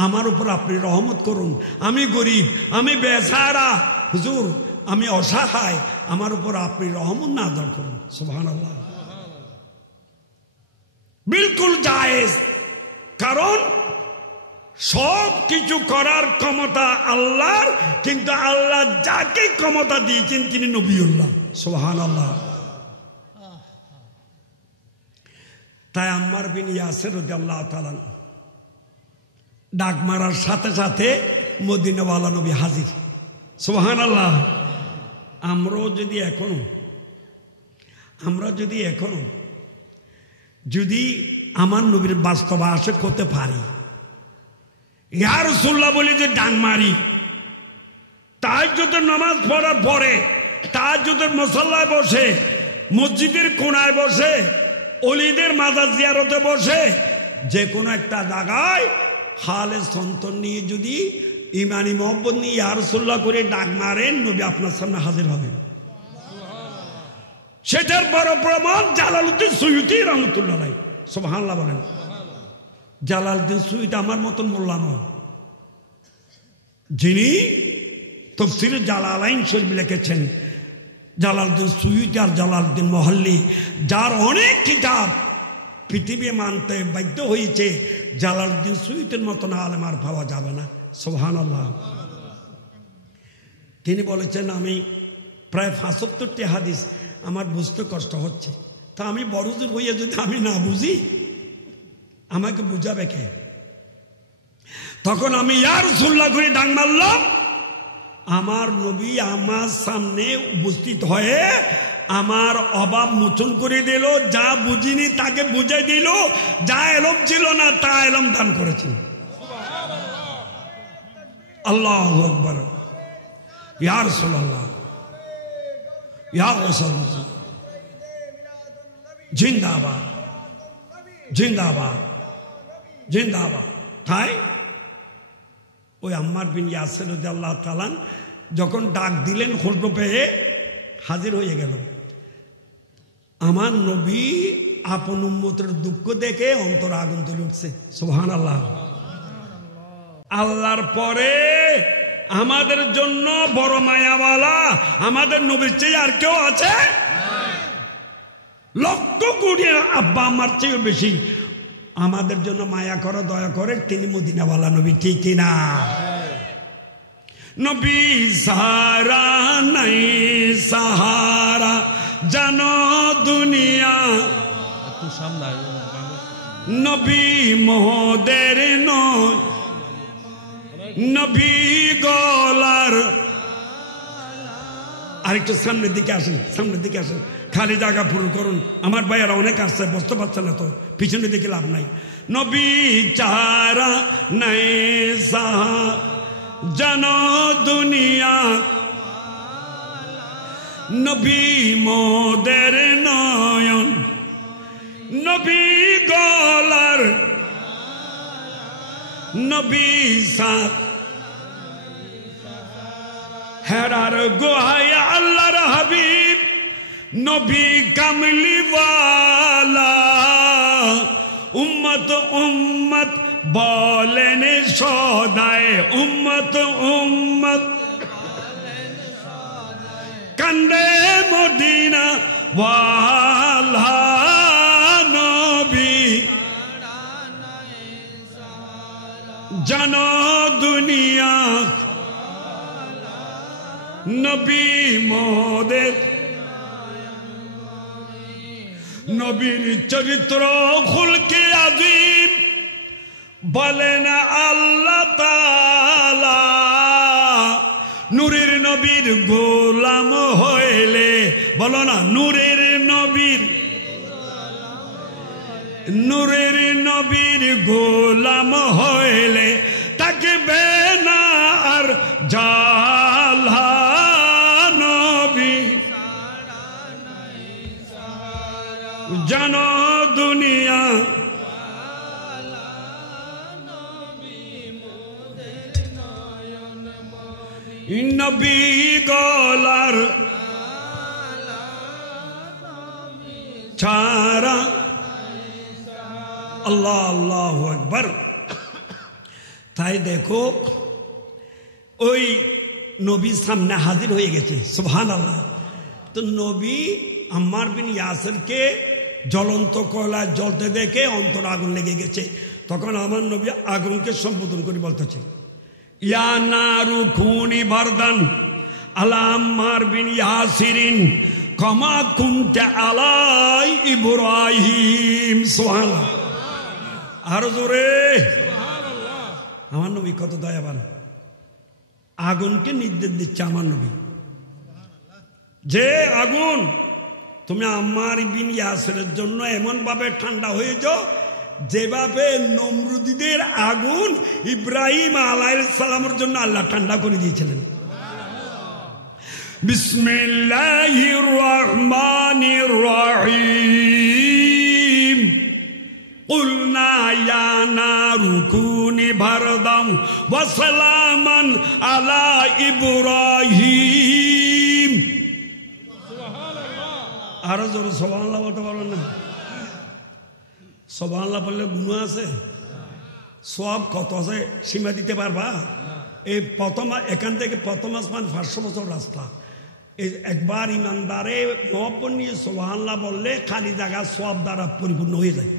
আমার উপর আপনি রহমত করুন, আমি গরিব, আমি বেচারা, হুজুর আমি অসহায়, আমার উপর আপনি রহমত নাযিল করুন। সুবহানাল্লাহ। বিলকুল জায়েজ, কারণ সব কিছু করার ক্ষমতা আল্লাহর, কিন্তু আল্লাহ যাকে ক্ষমতা দিয়েছেন তিনি নবিউল্লাহ। সুবহানাল্লাহ। তাই আম্মার বিন ইয়াসির রাদিয়াল্লাহু তাআলা ডাক মারার সাথে সাথে মদিনাওয়ালা নবী হাজির। সুবহানাল্লাহ। আমরা যদি এখনো যদি আমার নবীর বাস্তব আশিক হতে পারি, ইয়া রাসূলুল্লাহ বলি যে ডাং মারি, তাহাজ্জুদের নামাজ পড়ার পরে তাহাজ্জুদের মুসাল্লায় বসে, মসজিদের কোণায় বসে, ওলিদের মাজার জিয়ারতে বসে, যে কোনো একটা জায়গায় হালে সন্তন নিয়ে যদি ইমানি মহব্বত নিয়ে ইয়া রাসূলুল্লাহ করে ডাক মারেন, নবী আপনার সামনে হাজির হবেন। সেটার বড় প্রমাণ জালালউদ্দিন সুয়ুতী রহমতুল্লাহ আলাইহি। সুবহানাল্লাহ বলেন। জালালউদ্দিন সুয়ুতী আমার মতন মোল্লা নয়, যিনি তাফসীরে জালালাইন শরীফ লিখেছেন। জালালউদ্দিন সুয়ুতী আর জালালউদ্দিন মুহাল্লি, যার অনেক কিতাব পৃথিবী মানতে বাধ্য হয়েছে, জালালউদ্দিন সুয়ুতীর মতন আলেম আর পাওয়া যাবে না। সুবহানাল্লাহ। তিনি বলেছেন আমি প্রায় ৭৫টি হাদিস আমার বুঝতে কষ্ট হচ্ছে, তা আমি বড় হুজুর হইয়া যদি আমি না বুঝি, আমাকে বুঝাবে কে? তখন আমি ইয়া রাসূলুল্লাহ করে ডাক মারলাম, আমার নবী আমার সামনে উপস্থিত হয়ে আমার অভাব মোচন করে দিল, যা বুঝিনি তাকে বুঝাই দিল, যা এলম ছিল না তা এলম দান করেছেন। আল্লাহু আকবার। ইয়া রাসূলুল্লাহ, ইয়া রাসূলুল্লাহ, জিন্দাবাদ জিন্দাবাদ জিন্দাবাদ। তাই ওই আম্মার বিন ইয়াসির রাদিয়াল্লাহু তাআলা যখন ডাক দিলেন, খোঁজ পেয়ে হাজির হয়ে গেল। আমার নবী আপন উম্মতের দুঃখ দেখে অন্তর আগুন তুলে উঠছে। সুবহানাল্লাহ। আল্লাহর পরে আমাদের জন্য বড় মায়াওয়ালা আমাদের নবীর চেয়ে আর কেউ আছে? লক্ষ কোটি আব্বা আমার চেয়ে বেশি আমাদের জন্য মায়া করো, দয়া করে, তিনি মদিনাওয়ালা নবী, ঠিক কিনা? নবী সাহারা নাই সাহারা জানো দুনিয়া, নবী মোদের নয়, নবী গলার। আরেকটু সামনের দিকে আসেন, সামনের দিকে আসেন, খালি জায়গা পূরণ করুন। আমার ভাইয়ারা অনেক আসছে, বসতে পারছে না তো, পিছনের দিকে লাভ নাই। নবী চারা নাই সাহা জানো দুনিয়া, নবী মোদের নয়ন, নবী গলার, নবী সাত হেরার গোহায় আল্লাহর হাবিব, নবী কামলিওয়ালা। উম্মত উম্মত বলেন সদায়, উম্মত উম্মত কান্দে মদিনা ওয়ালা, নবী জানো দুনিয়া, নবী মোদের। নবীর চরিত্র খুলকে আযীম বলেন আল্লাহ তাআলা, নূরের নবীর গোলাম হইলে, বলো না, নূরের নবীর, নূরের নবীর গোলাম হইলে তাকবে না আর জালা, নবী জানো দুনিয়া, নবী গলার ছাড়া। আল্লাহ আল্লাহু আকবার। তাই দেখো ওই নবী সামনে হাজির হয়ে গেছে, সুবহানাল্লাহ। তো নবী আম্মার বিন ইয়াসিরকে জ্বলন্ত কয়লায় জ্বলতে দেখে অন্তর আগুন লেগে গেছে। তখন আমার নবী আগুনকে সম্বোধন করে বলতেছে, ইয়া নারু কুনি বারদান আলা আম্মার বিন ইয়াসিরিন কামা কুনতা আলাই ইব্রাহিম। সুবহানাল্লাহ, আরো জোরে। আমার নবী কত দয়াবান, আগুনকে নির্দেশ দিচ্ছে আমার নবী যে আগুন তুমি আম্মার বিন ইয়াসিরের জন্য এমন ভাবে ঠান্ডা হয়ে যাও যেভাবে নমরুদীদের আগুন ইব্রাহিম আলাইহিস সালামের জন্য আল্লাহ ঠান্ডা করে দিয়েছিলেন। বিসমিল্লাহির রহমানির রহিম। কুলনা ইয়া নারু কুনি বারদাম ওয়া সালামান আলা ইব্রাহিম। আরো জোরে সুবহানাল্লাহ বলতে পারবেন না? সুবহানাল্লাহ বললে গুনাহ আছে, সওয়াব কত আছে সীমা দিতে পারবা? এই প্রথম এখান থেকে প্রথম আসমান 500 বছর রাস্তা। এই একবার ইমানদারে মহব্বত নিয়ে সুবহানাল্লাহ বললে খালি জায়গা সওয়াব দ্বারা পরিপূর্ণ হয়ে যায়।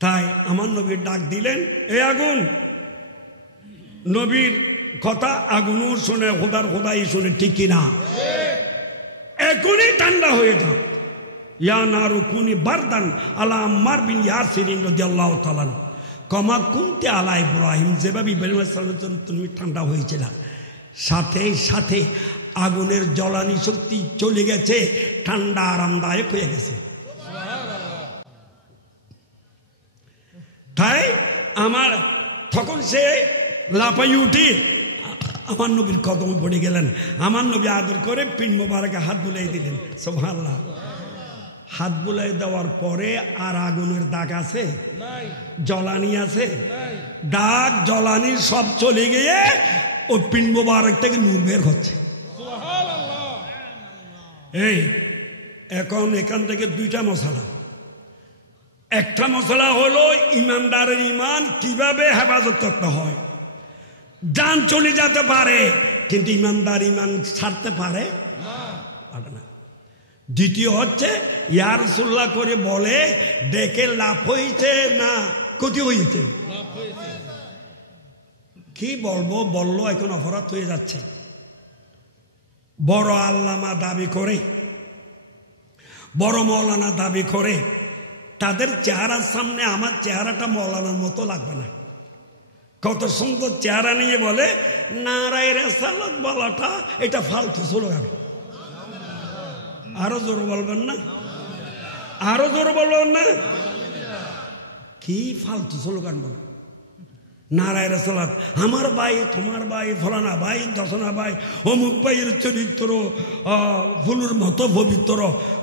তাই আমার নবীর ডাক দিলেন, এ আগুন। নবীর কথা আগুনও শুনে, খোদার খোদাই শুনে, ঠিক কিনা? এখনই ঠান্ডা হয়ে যাও। ইয়া নারু কুনি বারদান আলা আম্মার বিন ইয়াসিরিন রাদিয়াল্লাহু তাআলা কামা কুনতি আলা ইব্রাহিম, যেভাবে ইব্রাহিম আলাইহিস সালামের জন্য তুমি ঠান্ডা হয়েছিল, সাথে সাথে আগুনের জ্বালানি শক্তি চলে গেছে, ঠান্ডা আরামদায়ক হয়ে গেছে। তাই আমার তখন সে লাফাই উঠি আমার নবীর কদমে পড়ে গেলেন। আমার নবী আদর করে পিন মোবারকে হাত বুলাই দিলেন। সুবহানাল্লাহ। হাত বুলাই দেওয়ার পরে আর আগুনের দাগ আছে? জ্বালানি আছে? দাগ জ্বালানি সব চলে গিয়ে ওই পিন মোবারক থেকে নূর বের হচ্ছে। এই এখন এখান থেকে দুইটা মশলা। একটা মশলা হলো ইমানদারের ইমান কিভাবে হেফাজত করতে হয়। জান চলে যেতে পারে কিন্তু ইমানদার ইমান ছাড়তে পারে না। দ্বিতীয় হচ্ছে ইয়া রাসূলুল্লাহ করে বলে ডেকে লাভ হয়েছে না ক্ষতি হয়েছে? কি বলবো, বললো এখন অপরাধ হয়ে যাচ্ছে। বড় আল্লামা দাবি করে, বড় মৌলানা দাবি করে, তাদের চেহারার সামনে আমার চেহারাটা মৌলানার মতো লাগবে না। কত সুন্দর চেহারা নিয়ে বলে নারায়ে রিসালাত বলাটা এটা ফালতু স্লোগান। আরো জোর বলবেন না, আরো জোর বলবেন না। কি ফালতু স্লোগান বলে নারায়ে রিসালাত, আমার ভাই, তোমার ভাই, ফলানা ভাই, দশনা ভাই, অমুক ভাইয়ের চরিত্র ফুলুর মতো পবিত্র,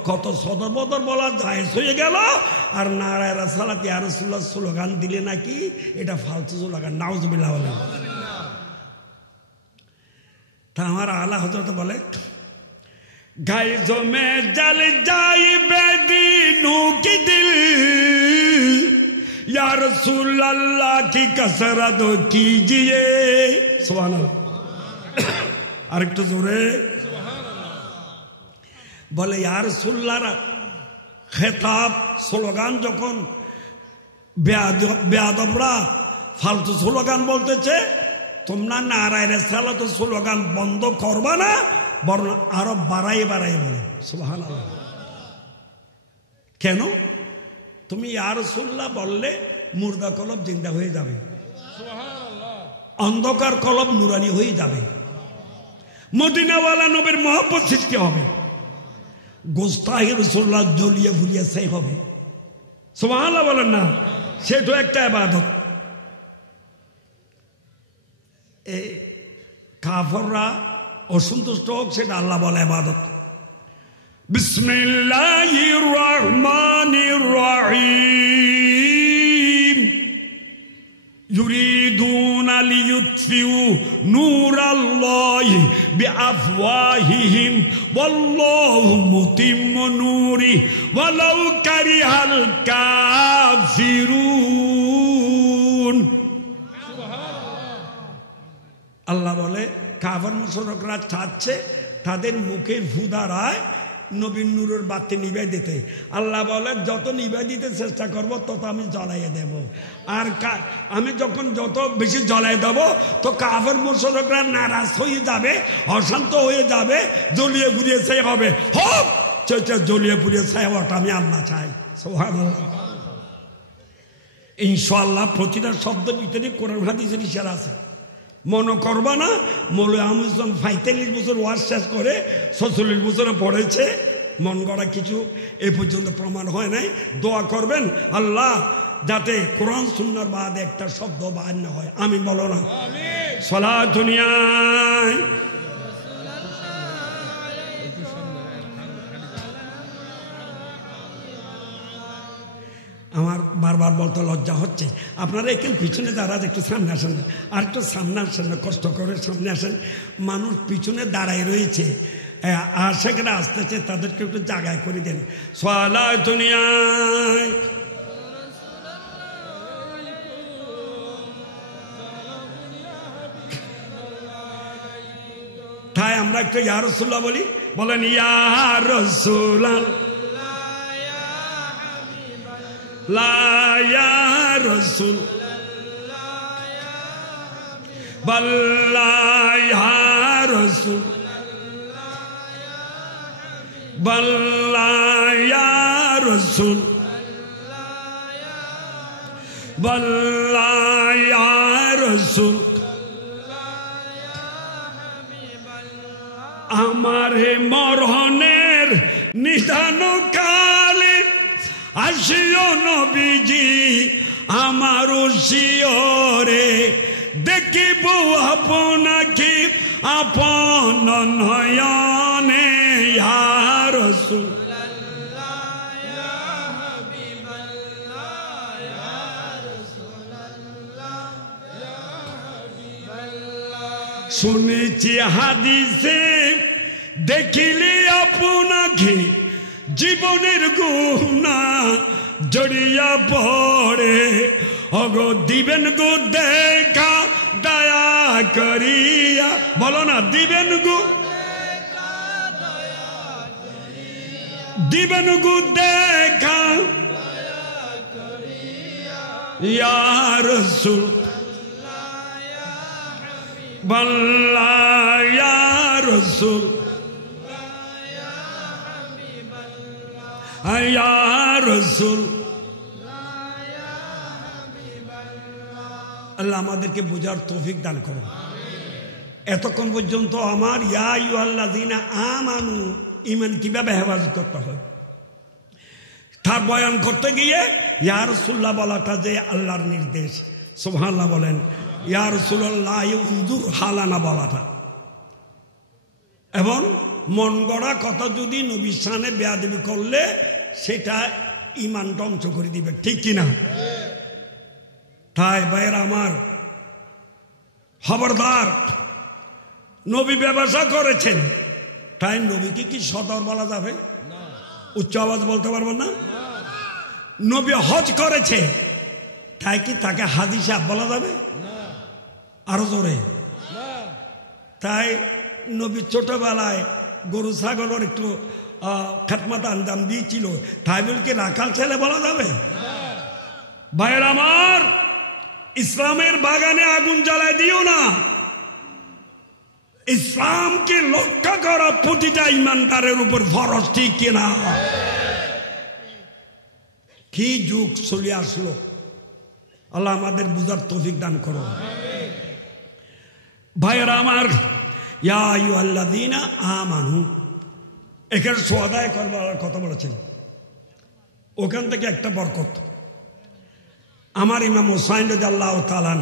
কত সদর বদর বলা জায়েজ হয়ে গেল। আর নারায়ে রিসালাত ইয়া রাসূলুল্লাহ স্লোগান দিলে নাকি এটা ফালতু স্লোগান। নাউজুবিল্লাহ বলে। তা আমার আলা হযরত বলে গাইজো মে জল যাই বেদীনু কি দিল, या रसूल अल्लाह की कसरत कीजिए। सुभान अल्लाह। আরেকটু জোরে বলে ইয়া রাসূলুল্লাহ খেতাব স্লোগান যখন বেয়াদবরা ফালতু স্লোগান বলতেছে, তোমরা নারায়ে রিসালাত স্লোগান বন্ধ করবা না, বরং আরো বাড়াই বাড়াই বলো। সুবহানাল্লাহ। কেন? তুমি ইয়া রাসূলুল্লাহ বললে মুর্দা কলব জিন্দা হয়ে যাবে, অন্ধকার কলব নুরানি হয়ে যাবে, মদিনাওয়ালা নবীর মহব্বত সৃষ্টি হবে, গোস্তাহি রাসূলুল্লাহ জ্বলিয়ে ফুলিয়ে সেই হবে। সুবহানাল্লাহ বলেন না? সেটা একটা ইবাদত। এই কাফররা অসন্তুষ্ট হোক, সেটা আল্লাহ বলে ইবাদত। বিসমিল্লাহির রহমানির রহিম। ইউরিদুনা লিইউতফিউ নূরাল্লাহি বিআফওয়াহিহিম ওয়াল্লাহু মুতিম্মু নূরিহি ওয়ালাউ কারিহাল কাফিরুন। আল্লাহ বলে কাফের মুশরিকরা চাচ্ছে তাদের মুখের ফুদারায় নবীর নূরের বাতি নিভাই দিতে। আল্লাহ বলে যত নিভাই দিতে চেষ্টা করব তত আমি জ্বলাইয়ে দেব। আর আমি যখন যত বেশি জ্বলাই দেব তো কাফের মুশরিকরা নারাজ হয়ে যাবে, অশান্ত হয়ে যাবে, জ্বলিয়ে পুড়িয়ে ছাই হবে। হোক জ্বলিয়ে পুড়িয়ে ছাই হওয়াটা আমি আল্লাহ চাই। সুবহানাল্লাহ। ইনশাআল্লাহ প্রতিটা শব্দের ভিতরে কোরআন হাদিসের ইশারা আছে। মনে করবা না মৌলানা আহমদ ইসলাম ৪৫ বছর ওয়াজ শেষ করে ৪৬ বছরে পড়েছে, মন গড়া কিছু এ পর্যন্ত প্রমাণ হয় নাই। দোয়া করবেন আল্লাহ যাতে কোরআন সুন্নাহর বাদে একটা শব্দ বাদ না হয়। আমি বলো না সালাত দুনিয়ায় আমার বারবার বলতে লজ্জা হচ্ছে। আপনারা একটু পিছনে দাঁড়ান, একটু সামনে আসেন না, আর একটু সামনে আসেন না, কষ্ট করে সামনে আসেন। মানুষ পিছনে দাঁড়ায় রয়েছে আর সেখানে আসতেছে, তাদেরকে একটু জায়গায় করে দেন। সালাত দুনিয়ায় তাই আমরা একটু ইয়া রাসূলুল্লাহ বলি। বলেন ইয়া রাসূলুল্লাহ লা ইয়া রাসূল বাল্লা ইয়া রাসূল বাল্লা ইয়া রাসূল বাল্লা ইয়া রাসূল। আমার মরহনের নিদান কালে আসিও নবীজি আমার শিয়রে, দেখিব আপনাকে আপন নয়নে ইয়া রাসূল। শুনেছি হাদিসে দেখিলে আপনাকে জীবনের গুনাহ জড়িয়া পড়ে, অগো দিবেন গো দেখা দয়া করিয়া। বলো না দিবেন গো দিবেন গো দেখা ইয়া রাসূল বাল্লাহ ইয়া রাসূল ইয়া রাসূল। আল্লাহ আমাদেরকে বোঝার তৌফিক দান করো। এতক্ষণ পর্যন্ত আমার ইয়া আইয়ুহাল্লাযীনা আমানু ঈমান কিভাবে হেফাজত করতে হয় তার বয়ান করতে গিয়ে ইয়া রাসূলুল্লাহ বলাটা যে আল্লাহর নির্দেশ। সুবহানাল্লাহ বলেন। ইয়া রাসূলুল্লাহ উনজুর হালানা বলাটা এবং মন গড়া কথা যদি নবীর শানে বেয়াদবি করলে সেটা ঈমান ধ্বংস করে দিবে, ঠিক কিনা? তাই ভাইয়েরা আমার, খবরদার। নবী ব্যবসা করেছেন, তাই নবীকে কি সদর বলা যাবে? উচ্চ আওয়াজ বলতে পারবেন না? নবী হজ করেছে, তাই কি তাকে হাজী সাহেব বলা যাবে? আরো জোরে। তাই নবী ছোটবেলায় গরু ছাগলের একটু খাতমাত আঞ্জাম দিয়েছিল, তাই বলে কি রাখাল ছেলে বলা যাবে? ভাইয়েরা আমার, ইসলামের বাগানে আগুন জ্বালায় দিও না। ইসলামকে রক্ষা করা প্রতিটা ইমানদারের উপর ফরজ, ঠিক কিনা? কি যুগ চলে আসলো, আল্লাহ আমাদের বুঝার তৌফিক দান করো। ভাইয়েরা আমার, ইয়া আইয়ুহাল্লাযীনা আমানু, এখানে সোয়াদায় করবার কথা বলেছেন, ওখান থেকে একটা বরকত। আমার ইমাম হুসাইন রাদিয়াল্লাহু তাআলা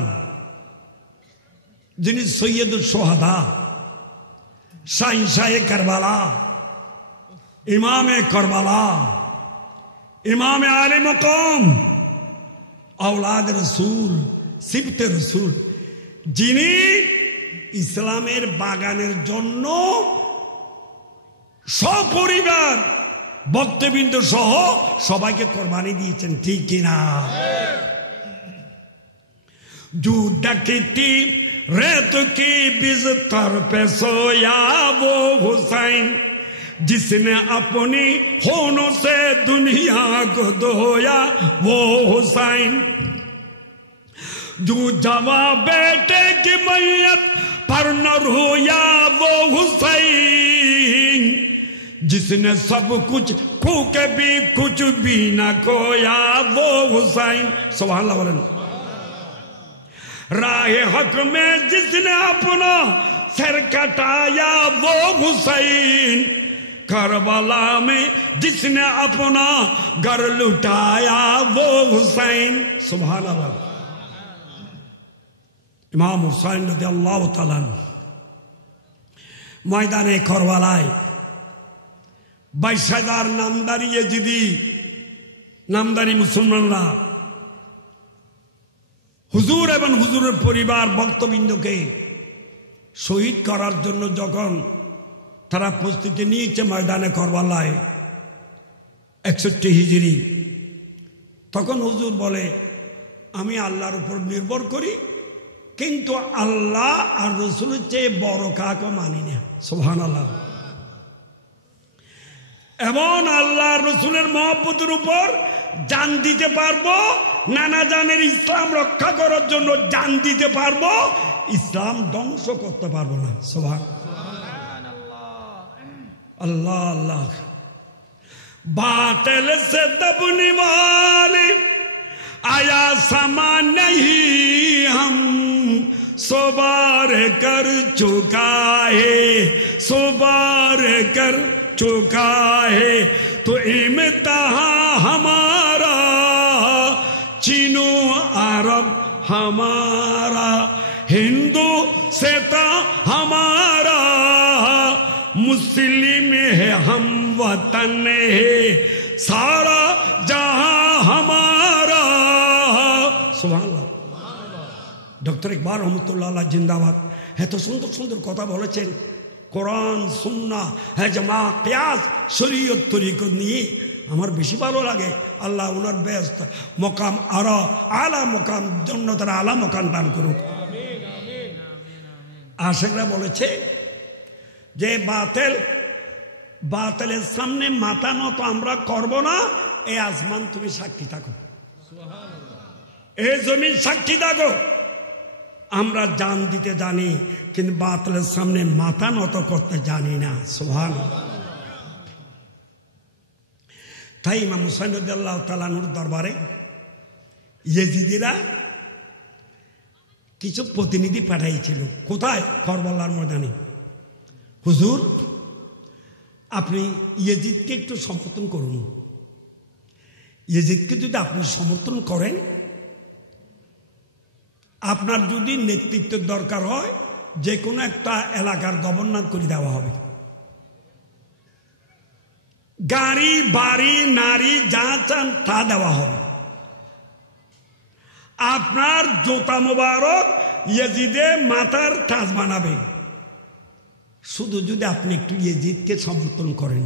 যিনি সৈয়দুল সোহাদা, শাহিনশাহে কারবালা, ইমামে কারবালা, ইমামে আলী মকাম, আওলাদ রসুল, সিবতে রসুল, যিনি ইসলামের বাগানের জন্য সপরিবার ভক্তবৃন্দ সহ সবাইকে কোরবানি দিয়েছেন, ঠিক কিনা? जो डकैती रेत की बिस्तर पे सोया वो हुसैन, जिसने अपनी होनों से दुनिया को धोया वो हुसैन, जो जवाब बेटे की मैयत पर न रोया वो हुसैन, जिसने सब कुछ खो के भी कुछ भी न खोया वो हुसैन। सुभान अल्लाह बोलें। राह हक में जिसने अपना सर कटाया वो हुसैन, करबला में जिसने अपना घर लुटाया वो हुसैन। सुभान अल्लाह। इमाम हुसैन রাদিয়াল্লাহু তাআলা ময়দানে করবালায় 22,000 নামদারি ইয়েজিদি, নামদারি মুসলমানরা হুজুর এবং হুজুরের পরিবার ভক্তবৃন্দকে শহীদ করার জন্য যখন তারা প্রস্তুতি নিয়েছে ময়দানে করবালায় 61 হিজরি, তখন হুজুর বলে, আমি আল্লাহর উপর নির্ভর করি, কিন্তু আল্লাহ আর রসুলের চেয়ে বড় কাউকে মানি না। সুবহানাল্লাহ। এবং আল্লাহ রসুলের মহব্বতের উপর জান দিতে পারবো, নানা জানের ইসলাম রক্ষা করার জন্য জান দিতে পারবো, ইসলাম ধ্বংস করতে পারবো না। সুবহানাল্লাহ। আল্লাহ আল্লাহ। बातिल से दबने वाले आया समा नहीं, हम सोबार कर चुका है, सोबार कर चुका है, तो इम्तिहान हमारा चीनो अरब हमारा, हिंदू सेता हमारा, मुस्लिम है हम वतन है, सारा जहां हमारा। सुभानअल्लाह। डॉक्टर इकबाल रहमतुल्लाह अलैह जिंदाबाद। এত সুন্দর সুন্দর কথা বলেছেন, কোরআন সুন্নাহ হেজমা কিয়াস শরীয়ত তরিকত নিয়ে আমার বেশি ভালো লাগে। আল্লাহ ওনার ব্যস্ত মকাম আরো আলা মকাম জান্নাতের আলা মকাম দান করুক। আশিকরা বলেছে যে বাতিল বাতিলের সামনে মাথা নত আমরা করব না। এই আসমান তুমি সাক্ষী থাকো, এই জমিন সাক্ষী থাকো। আমরা জান দিতে জানি, কিন্তু বাতিলের সামনে মাথা নত করতে জানি না। সুবহানাল্লাহ। তাই ইমাম হুসাইন রাদিয়াল্লাহু তাআলা আনহুর দরবারে ইয়েজিদিরা কিছু প্রতিনিধি পাঠাইছিল। কোথায়? কারবালার ময়দানে। হুজুর, আপনি ইয়েজিদকে একটু সমর্থন করুন। ইয়েজিদকে যদি আপনি সমর্থন করেন, আপনার যদি নেতৃত্বের দরকার হয়, যে কোনো একটা এলাকার গভর্নর করে দেওয়া হবে। গাড়ি বাড়ি নারী যা চান তা দেওয়া হবে। আপনার জোতা মোবারক ইয়েজিদে মাথার তাজ বানাবে, শুধু যদি আপনি একটু ইয়েজিদকে সমর্থন করেন।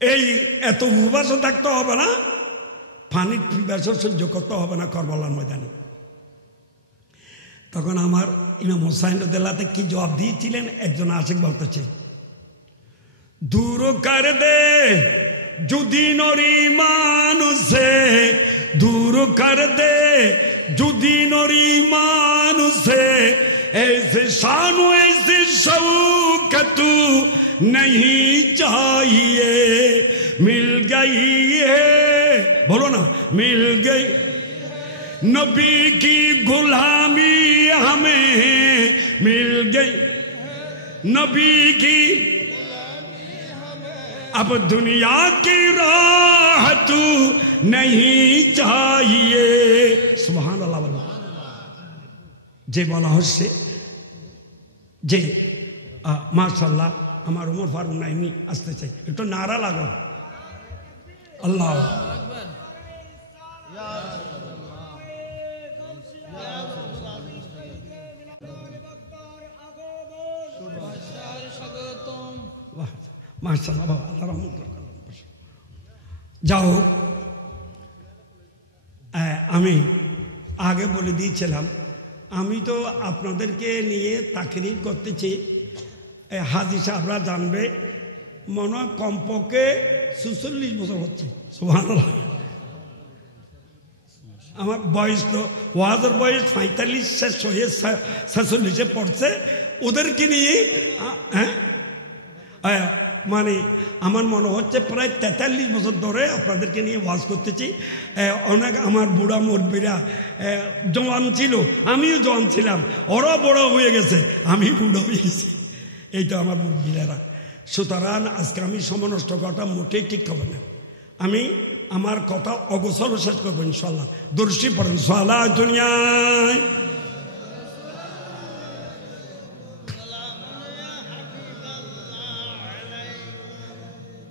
এই এত উপাসও থাকতে হবে না, পানির পিপাসও সহ্য করতে হবে না কারবালার ময়দানে। তখন আমার ইমাম হুসাইন রাদিয়াল্লাহু কি জবাব দিয়েছিলেন একজন আশিক বলতেছে, দূর কর দে जुदीनोर ईमान से, दूर कर दे जुदीनोर ईमान से, ऐसे शान ऐसे शौकत नहीं चाहिए, मिल गई है, बोलो ना, मिल गई नबी की गुलामी हमें मिल गई, नबी की अब दुनिया की राह तू नहीं चाहिए। सुभान अल्लाह। जे বলা হচ্ছে যে মাশাআল্লাহ আমার ওমর ফারুক নাইমি আসতে চাই, একটু নারা লাগাও আল্লাহ আকবার। মাশাআল্লাহ বাবা, আল্লাহ রহমত করুন। যাও, আমি আগে বলে দিয়েছিলাম, আমি তো আপনাদেরকে নিয়ে তাকরীর করতেছি। হাজী সাহেবরা জানবে, মনে হয় কমপক্ষে ৪৬ বছর হচ্ছে। সুবহানাল্লাহ। আমার বয়স তো ওয়াজের বয়স ৪৫ শেষ হয়ে ৪৬-এ পড়ছে। ওদেরকে নিয়ে মানে আমার মনে হচ্ছে প্রায় ৪৩ বছর ধরে আপনাদেরকে নিয়ে ওয়াজ করতেছি। অনেক আমার বুড়া মুরব্বিরা জওয়ান ছিল, আমিও জওয়ান ছিলাম, ওরা বড় হয়ে গেছে, আমি বুড়ো হয়ে গেছি। এই তো আমার মুরব্বিরা। সুতরাং আজকে আমি সময় নষ্ট করাটা মোটেই ঠিক হবে না। আমি আমার কথা অগোছল শেষ করবো ইনশাল্লাহ। দর্শী পড়েন সালা দুনিয়ায়।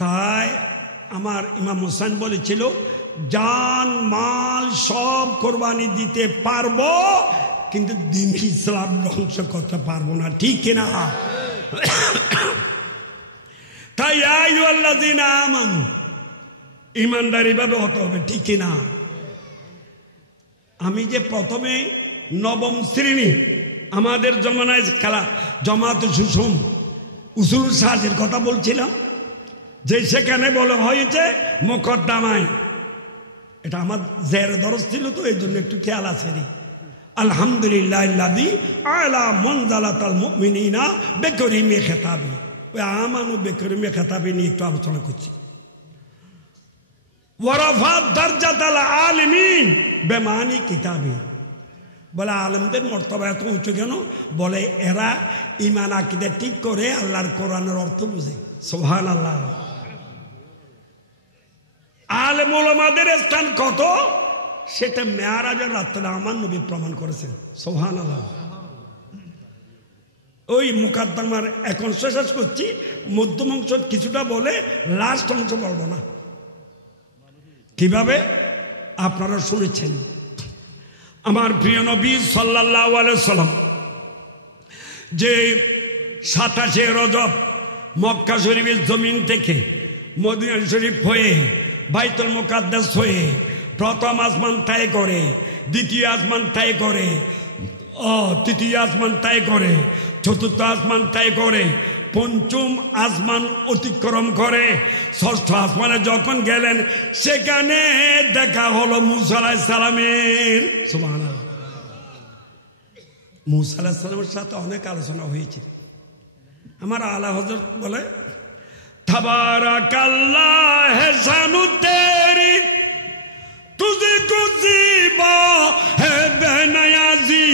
তাই আমার ইমাম হুসাইন বলেছিল, জান মাল সব কোরবানি দিতে পারবো, কিন্তু দ্বীন ইসলাম ধ্বংস করতে পারবো না। ঠিক কিনা? তাই আইয়ুহাল্লাযীনা আমানু, ইমানদারি ভাবে হতে হবে। ঠিক কিনা? আমি যে প্রথমে নবম শ্রেণী আমাদের জমানায় খেলা জামাতে সুষম উসুল সাজের কথা বলছিলাম, যে সেখানে বলা হয়েছে মুকদ্দমায়, এটা আমার জের দরজ ছিল তো এই জন্য একটু খেয়াল আছে। আলহামদুলিল্লাহিল্লাযী আলা মানজালাতাল মুমিনিনা বিকারিমি খিতাবি। ওই আমানু বিকারিমি খিতাবি নিয়ে একটু আলোচনা করছি। ওয়ারাফা দারজাতাল আলিমিন বিমানি কিতাবি। বলে আলেমদের মর্তবা এত উঁচু কেন? বলে এরা ঈমান আকীদা ঠিক করে আল্লাহর কোরআনের অর্থ বুঝে। সুবহানাল্লাহ। আলেম ওলামাদের স্থান কত, সেটা মেরাজের রাত্রে আমার নবী প্রমাণ করেছেন। সুবহানাল্লাহ। ওই মুকাদ্দমার এখন শেষ করছি, মধ্যম অংশ কিছুটা বলে লাস্ট অংশ বলবো না। কিভাবে? আপনারা শুনেছেন আমার প্রিয় নবী সাল্লাল্লাহু আলাইহি সাল্লাম যে ২৭শে রজব মক্কা শরীফের জমিন থেকে মদিনা শরীফ হয়ে বাইতুল মুকাদ্দাস হয়ে প্রথম আসমান তাই করে, দ্বিতীয় আসমান তাই করে, তৃতীয় আসমান তাই করে, চতুর্থ আসমান তাই করে, পঞ্চম আসমান অতিক্রম করে ষষ্ঠ আসমানে যখন গেলেন সেখানে দেখা হলো মুসা আলাইহিস সালামের। সুবহানাল্লাহ। মুসা আলাইহিস সালামের সাথে অনেক আলোচনা হয়েছে। আমার আলা হযরত বলে तबारकल्लाह है शानु तेरी तुझे कुजीबा है बेनयाजी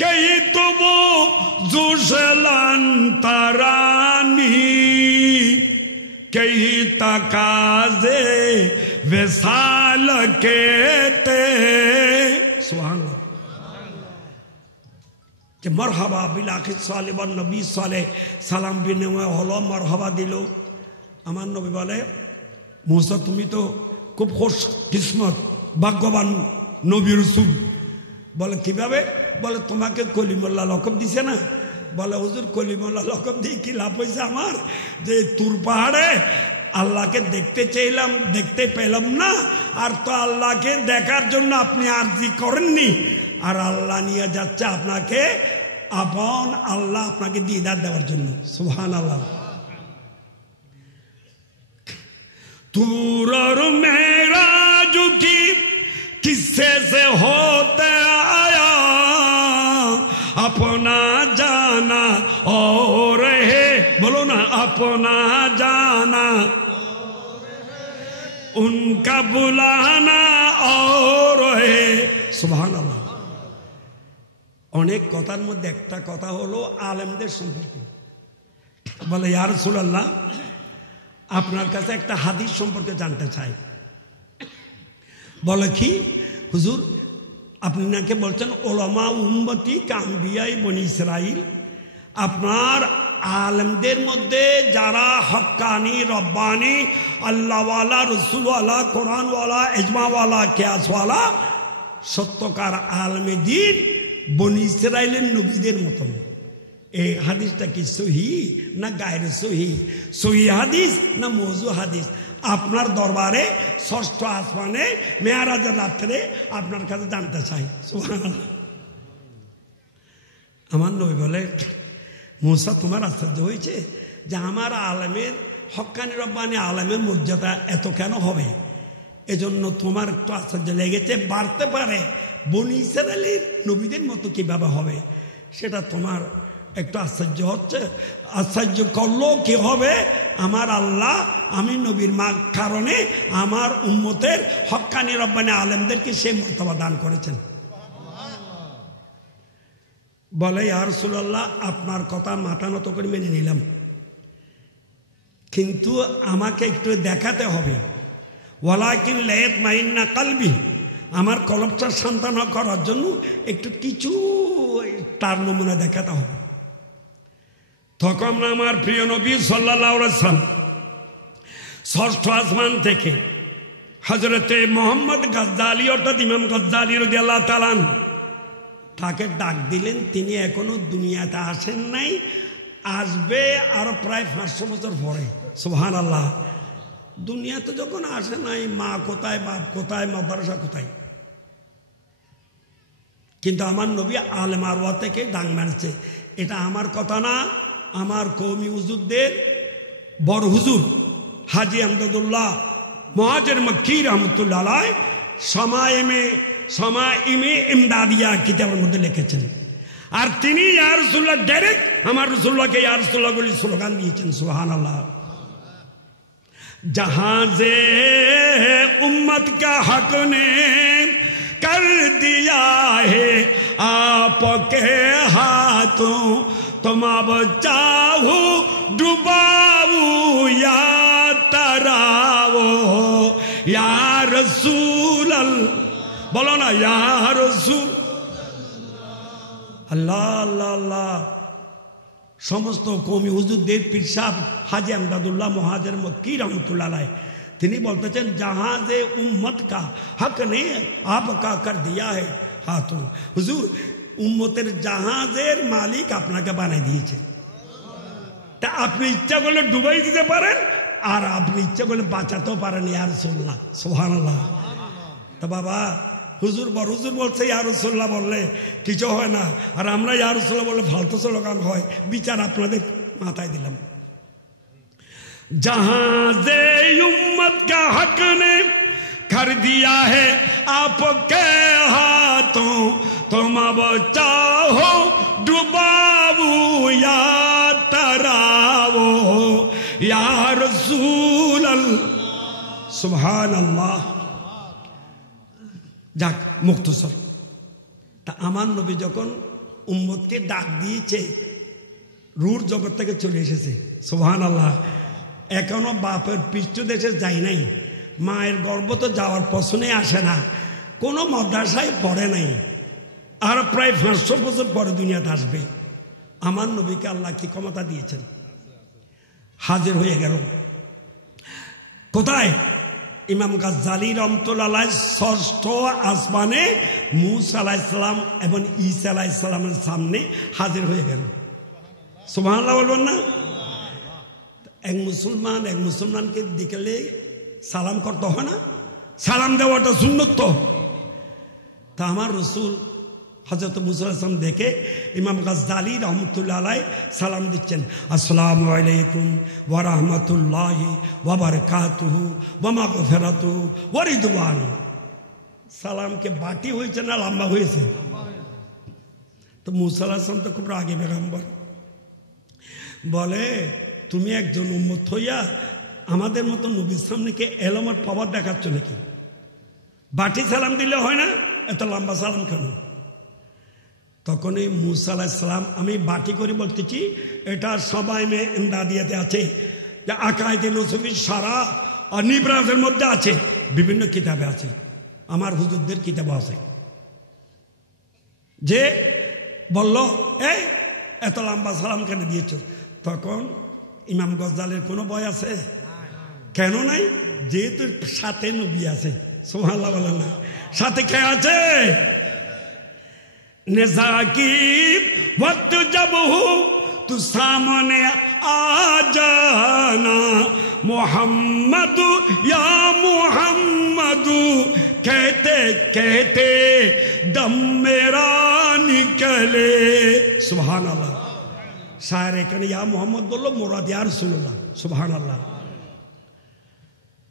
कहीं तो वो जुशलन तरानी कहीं तकाजे विसाल के ते सुभान अल्लाह যে মরহাবা বিলাখিস সালেহ ওয়ান নবী সালেহ সালাম বিনিময় হলো, মরহাবা দিল। আমার নবী বলে মুসা তুমি তো খুব খুশ কিসমত ভাগ্যবান নবী রাসূল। বলে কিভাবে? বলে তোমাকে কলিমুল্লাহ লকব দিছে না? বলে হুজুর কলিমুল্লাহ লকব দিয়ে কি লাভ হয়েছে আমার? যে তুর পাহাড়ে আল্লাহকে দেখতে চাইলাম, দেখতে পেলাম না, আর তো আল্লাহকে দেখার জন্য আপনি আরজি করেননি, আর আল্লাহ নিয়ে যাচ্ছে আপনাকে আপন আল্লাহ আপনাকে দিদার দেওয়ার জন্য। সুবহানাল্লাহ। तूर और मेराज की किस्से से होते आया अपना जाना और है, बोलो ना अपना जाना उनका बुलाना और है। सुबहानाल्लाह। অনেক কথার মধ্যে একটা কথা হলো আলেমদের সম্পর্কে। বলে ইয়া রাসূলুল্লাহ আপনার কাছে একটা হাদিস সম্পর্কে জানতে চাই। বলে কি হুজুর আপনি নাকি বলছেন ওলামা উম্মতি কাম্বিয়াই বনি ইসরাইল, আপনার আলেমদের মধ্যে যারা হক্কানি রব্বানি আল্লাহওয়ালা রসুলওয়ালা কোরআনওয়ালা ইজমাওয়ালা কিয়াসওয়ালা সত্যকার আলেমে দ্বীন বনি ইসরাইলের নবীদের মতন। এই হাদিসটা কি সহি না গায়রে সহি? সহি হাদিস না মওযু হাদিস? আপনার দরবারে ষষ্ঠ আসমানে মেয়ারাজের রাত্রে আপনার কাছে জানতে চাই। সুবহানাল্লাহ। আমার নবী বলে মুসা তোমার আশ্চর্য হয়েছে যে আমার আলেমের হক্কানি রব্বানি আলেমের মর্যাদা এত কেন হবে? এজন্য তোমার একটু আশ্চর্য লেগেছে, বাড়তে পারে বনি ইসরাইলের নবীদের মতো কিভাবে হবে সেটা তোমার একটু আশ্চর্য হচ্ছে। আশ্চর্য করলো কি হবে? আমার আল্লাহ আমি নবীর কারণে আমার উম্মতের হক্কানি রব্বানি আলেমদেরকে সেই মর্তবা দান করেছেন। বলে ইয়া রাসূলুল্লাহ আপনার কথা মাথা নত করে মেনে নিলাম, কিন্তু আমাকে একটু দেখাতে হবে। ওয়ালাকিন লায়াতমাইন্না কলবি, আমার কলবটা শান্ত করার জন্য একটু কিছু তার নমুনা দেখাতে হবে। তখন আমার প্রিয় নবী সাল্লাল্লাহু আলাইহি ওয়াসাল্লাম ষষ্ঠ আসমান থেকে হযরতে মুহাম্মদ গজ্জালী অর্থাৎ ইমাম গজ্জালী রাদিয়াল্লাহু তাআলা তাকে ডাক দিলেন। তিনি এখনো দুনিয়াতে আসেন নাই, আসবে আরো প্রায় 500 বছর পরে। সুবহানাল্লাহ। দুনিয়াতে যখন আসে নাই, মা কোথায়, বাপ কোথায়, মাদ্রাসা কোথায়, কিন্তু আমার নবী আলেম আরওয়া থেকে ডাক মারছে। এটা আমার কথা না, আমার কওমি হুজুরদের বড় হুজুর হাজী আমদাদুল্লাহ মুহাজির মক্কি রহমতুল্লাহ আলাইহি সামাইমে ইমদাদিয়া কিতাবের মধ্যে লিখেছেন। আর তিনি ইয়া রাসূলুল্লাহ ডাইরেক্ট আমার রাসূলুল্লাহকে ইয়া রাসূলুল্লাহ বলে স্লোগান দিয়েছেন। সুবহানাল্লাহ। जहाज़े उम्मत का हक ने कर दिया है आपके हाथों, तुम अब चाहो डुबाओ या तराओ या रसूल अल्लाह, बोलो ना या रसूल अल्लाह अल्लाह अल्लाह। সমস্ত কওমি হুজুরদের পীর সাহেব হাজী আমদাদুল্লাহ মুহাজির মক্কি রহমতুল্লাহ আলাইহি তিনি বলতেছেন জাহাজে উম্মত কা হক নে আপকা কর দিয়া হে হাতুন। হুজুর উম্মতের জাহাজের মালিক আপনাকে বানাই দিয়েছে। তা আপনি ইচ্ছা করলে ডুবাই দিতে পারেন, আর আপনি ইচ্ছা করলে বাঁচাতেও পারেন ইয়া রাসূলুল্লাহ। সুবহানাল্লাহ। তা বাবা হুজুর বলছে ইয়া রাসূলুল্লাহ বললে কিছু হয় না, আর আমরা ইয়া রাসূলুল্লাহ বললে ফালতু স্লোগান হয়। বিচার আপনাদের মাথায় দিলাম। जहां उम्मत का हक ने कर दिया है आपके हाथों, तुम अब चाहो डुबाओ या तराओ या रसूल अल्लाह। सुभान अल्लाह। যাক মুক্তসর। তা আমার নবী যখন উম্মতকে ডাক দিয়েছে, রূঢ় জগৎ থেকে চলে এসেছে, সুবহানাল্লাহ। এখনো বাপের পৃষ্ঠ দেশে যায় নাই, মায়ের গর্ভ তো যাওয়ার পছনে আসে না, কোনো মাদ্রাসায় পড়ে নাই, আর প্রায় 500 বছর পরে দুনিয়াতে আসবে। আমার নবীকে আল্লাহ কি ক্ষমতা দিয়েছেন, হাজির হয়ে গেল। কোথায়? ইমাম গাজ্জালী রহমাতুল্লাহ আলাইহ ষষ্ঠ আসমানে মূসা আলাইহিস সালাম এবং ঈসা আলাইহিস সালামের সামনে হাজির হয়ে গেল। সুবহানাল্লাহ বলবেন না? এক মুসলমানকে দেখলে সালাম করতে হয় না? সালাম দেওয়াটা সুন্নত তো। তা আমার রসুল হযরত মুসা আলাইহিস সালাম দেখে ইমাম গাজ্জালী রহমাতুল্লাহ আলাইহ সালাম দিচ্ছেন, আসসালামু আলাইকুম ওয়া রাহমাতুল্লাহি ওয়া বারাকাতুহু ওয়া মাগফিরাতুহু ওয়া রিদওয়ান। সালামকে বাটি হয়েছে না লম্বা হয়েছে? তো মুসা আলাইহিস সালাম তো খুব রাগী পেগম্বর, বলে তুমি একজন উম্মত হইয়া আমাদের মতো নবীর সামনে কে এলমের পাওয়ার দেখাচ্ছ নাকি? বাটি সালাম দিলে হয় না, এত লম্বা সালাম কেন? তখন এই মুসা আলাইহিস সালাম, আমি বাটি করে বলতেছি, এটা সবাই ইমদাদিয়াতে আছে, যে আকায়েদে নসবী সারা আর নিবরাজের মধ্যে আছে, বিভিন্ন কিতাবে আছে, আমার হুজুরদের কিতাবে আছে, যে বলল এই এত লম্বা সালাম কেন দিয়েছ? তখন ইমাম গজ্জালীর কোনো ভয় আছে? কেন নাই? যেহেতু সাথে নবী আছে। সুবহানাল্লাহ বলেন না? সাথে কে আছে? নেজাকিব ওয়াক্ত জব হো তু সামনে আ জানা, মুহাম্মদু ইয়া মুহাম্মদু कहते कहते दम मेरा निकले। सुबहानाल्लाह। শায়ের এখানে ইয়া মুহাম্মদ বললো, মুরাদ ইয়া রাসূলুল্লাহ। সুবহানাল্লাহ।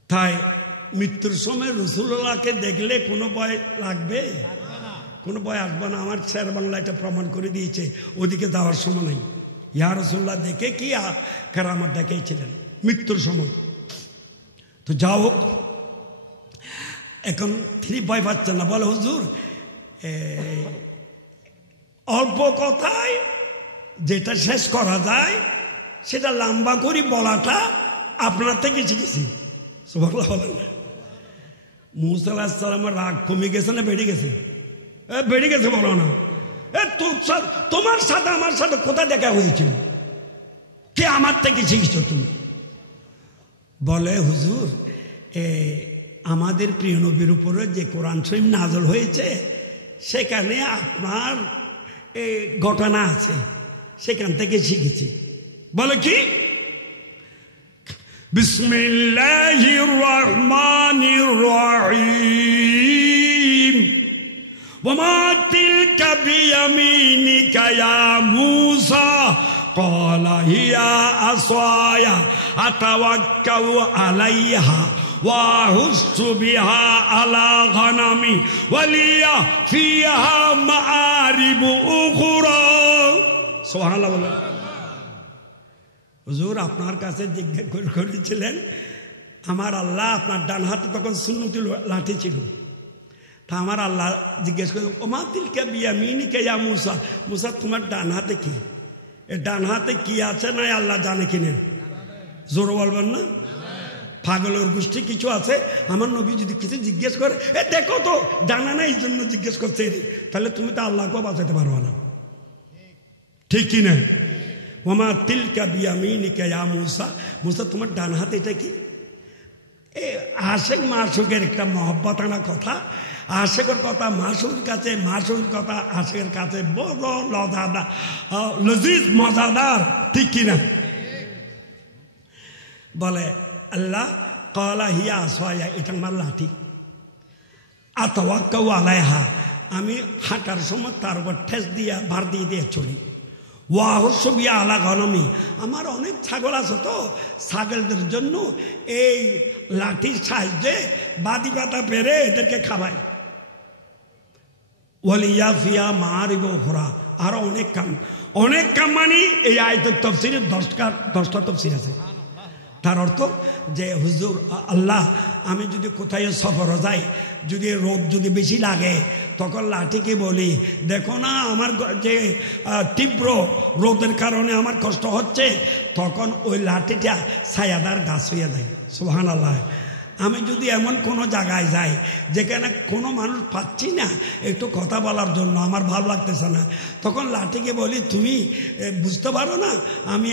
তাই মৃত্যুর সময় রাসূলুল্লাহকে দেখলে কোনো ভয় লাগবে? কোনো ভয় আসবে না। আমার শের বাংলা এটা প্রমাণ করে দিয়েছে, ওদিকে যাওয়ার সময় নাই। ইয়া রাসূলুল্লাহ দেখে কি কেরামত দেখিয়েছিলেন মৃত্যুর সময়। তো যাও হোক, এখন তিনি ভয় পাচ্ছেন না, বলে হুজুর অল্প কথায় যেটা শেষ করা যায় সেটা লম্বা করে বলাটা আপনার থেকে শিখেছি। সুবহানাল্লাহ বলেন না? মুসা আলাইহিস সালামের রাগ কমে গেছে না বেড়ে গেছে? বেড়ে গেছে, বলো না? তোমার সাথে আমার সাথে কোথায় দেখা হয়েছিল, কে আমার থেকে শিখেছ তুমি? বলে হুজুর আমাদের প্রিয় নবীর উপরে যে কোরআন শরীফ নাযিল হয়েছে সেখানে আপনার ঘটনা আছে, সেখান থেকে শিখেছি। বলে কি? বিসমিল্লাহির রহমানির রহিম ওয়া মা তিলকা বিয়ামিনিকা ইয়া মূসা ক্বালা হিয়া আসায়া আতাওয়াক্কাউ আলাইহা ওয়া হুসু বিহা আলা গনামি ওয়া লিয়া ফিহা মাআরিবু উখরা। সুবহানাল্লাহ বলেন। হুজুর আপনার কাছে জিজ্ঞাসা করেছিলেন, আমার আল্লাহ, আপনার ডান হাতে তখন সুন্নতি লাঠি ছিল, তা আমার আল্লাহ জিজ্ঞেস করে, ওমা তিলকা বিয়ামিনিকা ইয়া মূসা, মূসা তোমার ডান হাতে কি? এ ডান হাতে কি আছে না আল্লাহ জানে কিনা? জোর বলবেন না? পাগলের গোষ্ঠী কিছু আছে, আমার নবী যদি কিছু জিজ্ঞেস করে, দেখো তো জানা না, এই জন্য জিজ্ঞেস করছে, তাহলে তুমি তো আল্লাহকেও বাঁচাতে পারবে না। ঠিক কি না? ওমা তিলকা বিয়ামিনিকা ইয়া মূসা, মূসা তোমার ডান হাতে এটা কি? আশেক মাসুকের একটা মহব্বত আনা কথা, আশেকের কথা মাসুকের কাছে, মাসুকের কথা আশেকের কাছে বড় লজিজ মজাদার। ঠিক কিনা? বলে আল্লাহ ক্বালা হিয়া আসায়া, এটা আমার লাঠি। আতাওয়াক্কাউ আলাইহা, আমি হাঁটার সময় তার উপর ঠেস দিয়ে ভার দিয়ে দিয়ে চলি। ওয়াহস্য বিয়া আলা গনমি, আমার অনেক ছাগল আছে তো, ছাগলদের জন্য এই লাঠির সাহায্যে বাদি পাতা পেরে এদেরকে খাওয়াই। ওয়ালিয়া ফিয়া মারিব ঘোরা, আরো অনেক কাম, অনেক কাম মানে এই আয়াতের তাফসীরের 10টা তাফসীর আছে। তার অর্থ যে হুজুর আল্লাহ, আমি যদি কোথায় সফরে যাই, যদি রোদ যদি বেশি লাগে, তখন লাঠিকে বলি, দেখো না আমার যে তীব্র রোদের কারণে আমার কষ্ট হচ্ছে, তখন ওই লাঠিটা ছায়াদার গাছ হইয়া দেয়। সুবহানাল্লাহ। আমি যদি এমন কোনো জায়গায় যাই যেখানে কোনো মানুষ পাচ্ছি না একটু কথা বলার জন্য, আমার ভালো লাগতেছে না, তখন লাঠিকে বলি, তুমি বুঝতে পারো না আমি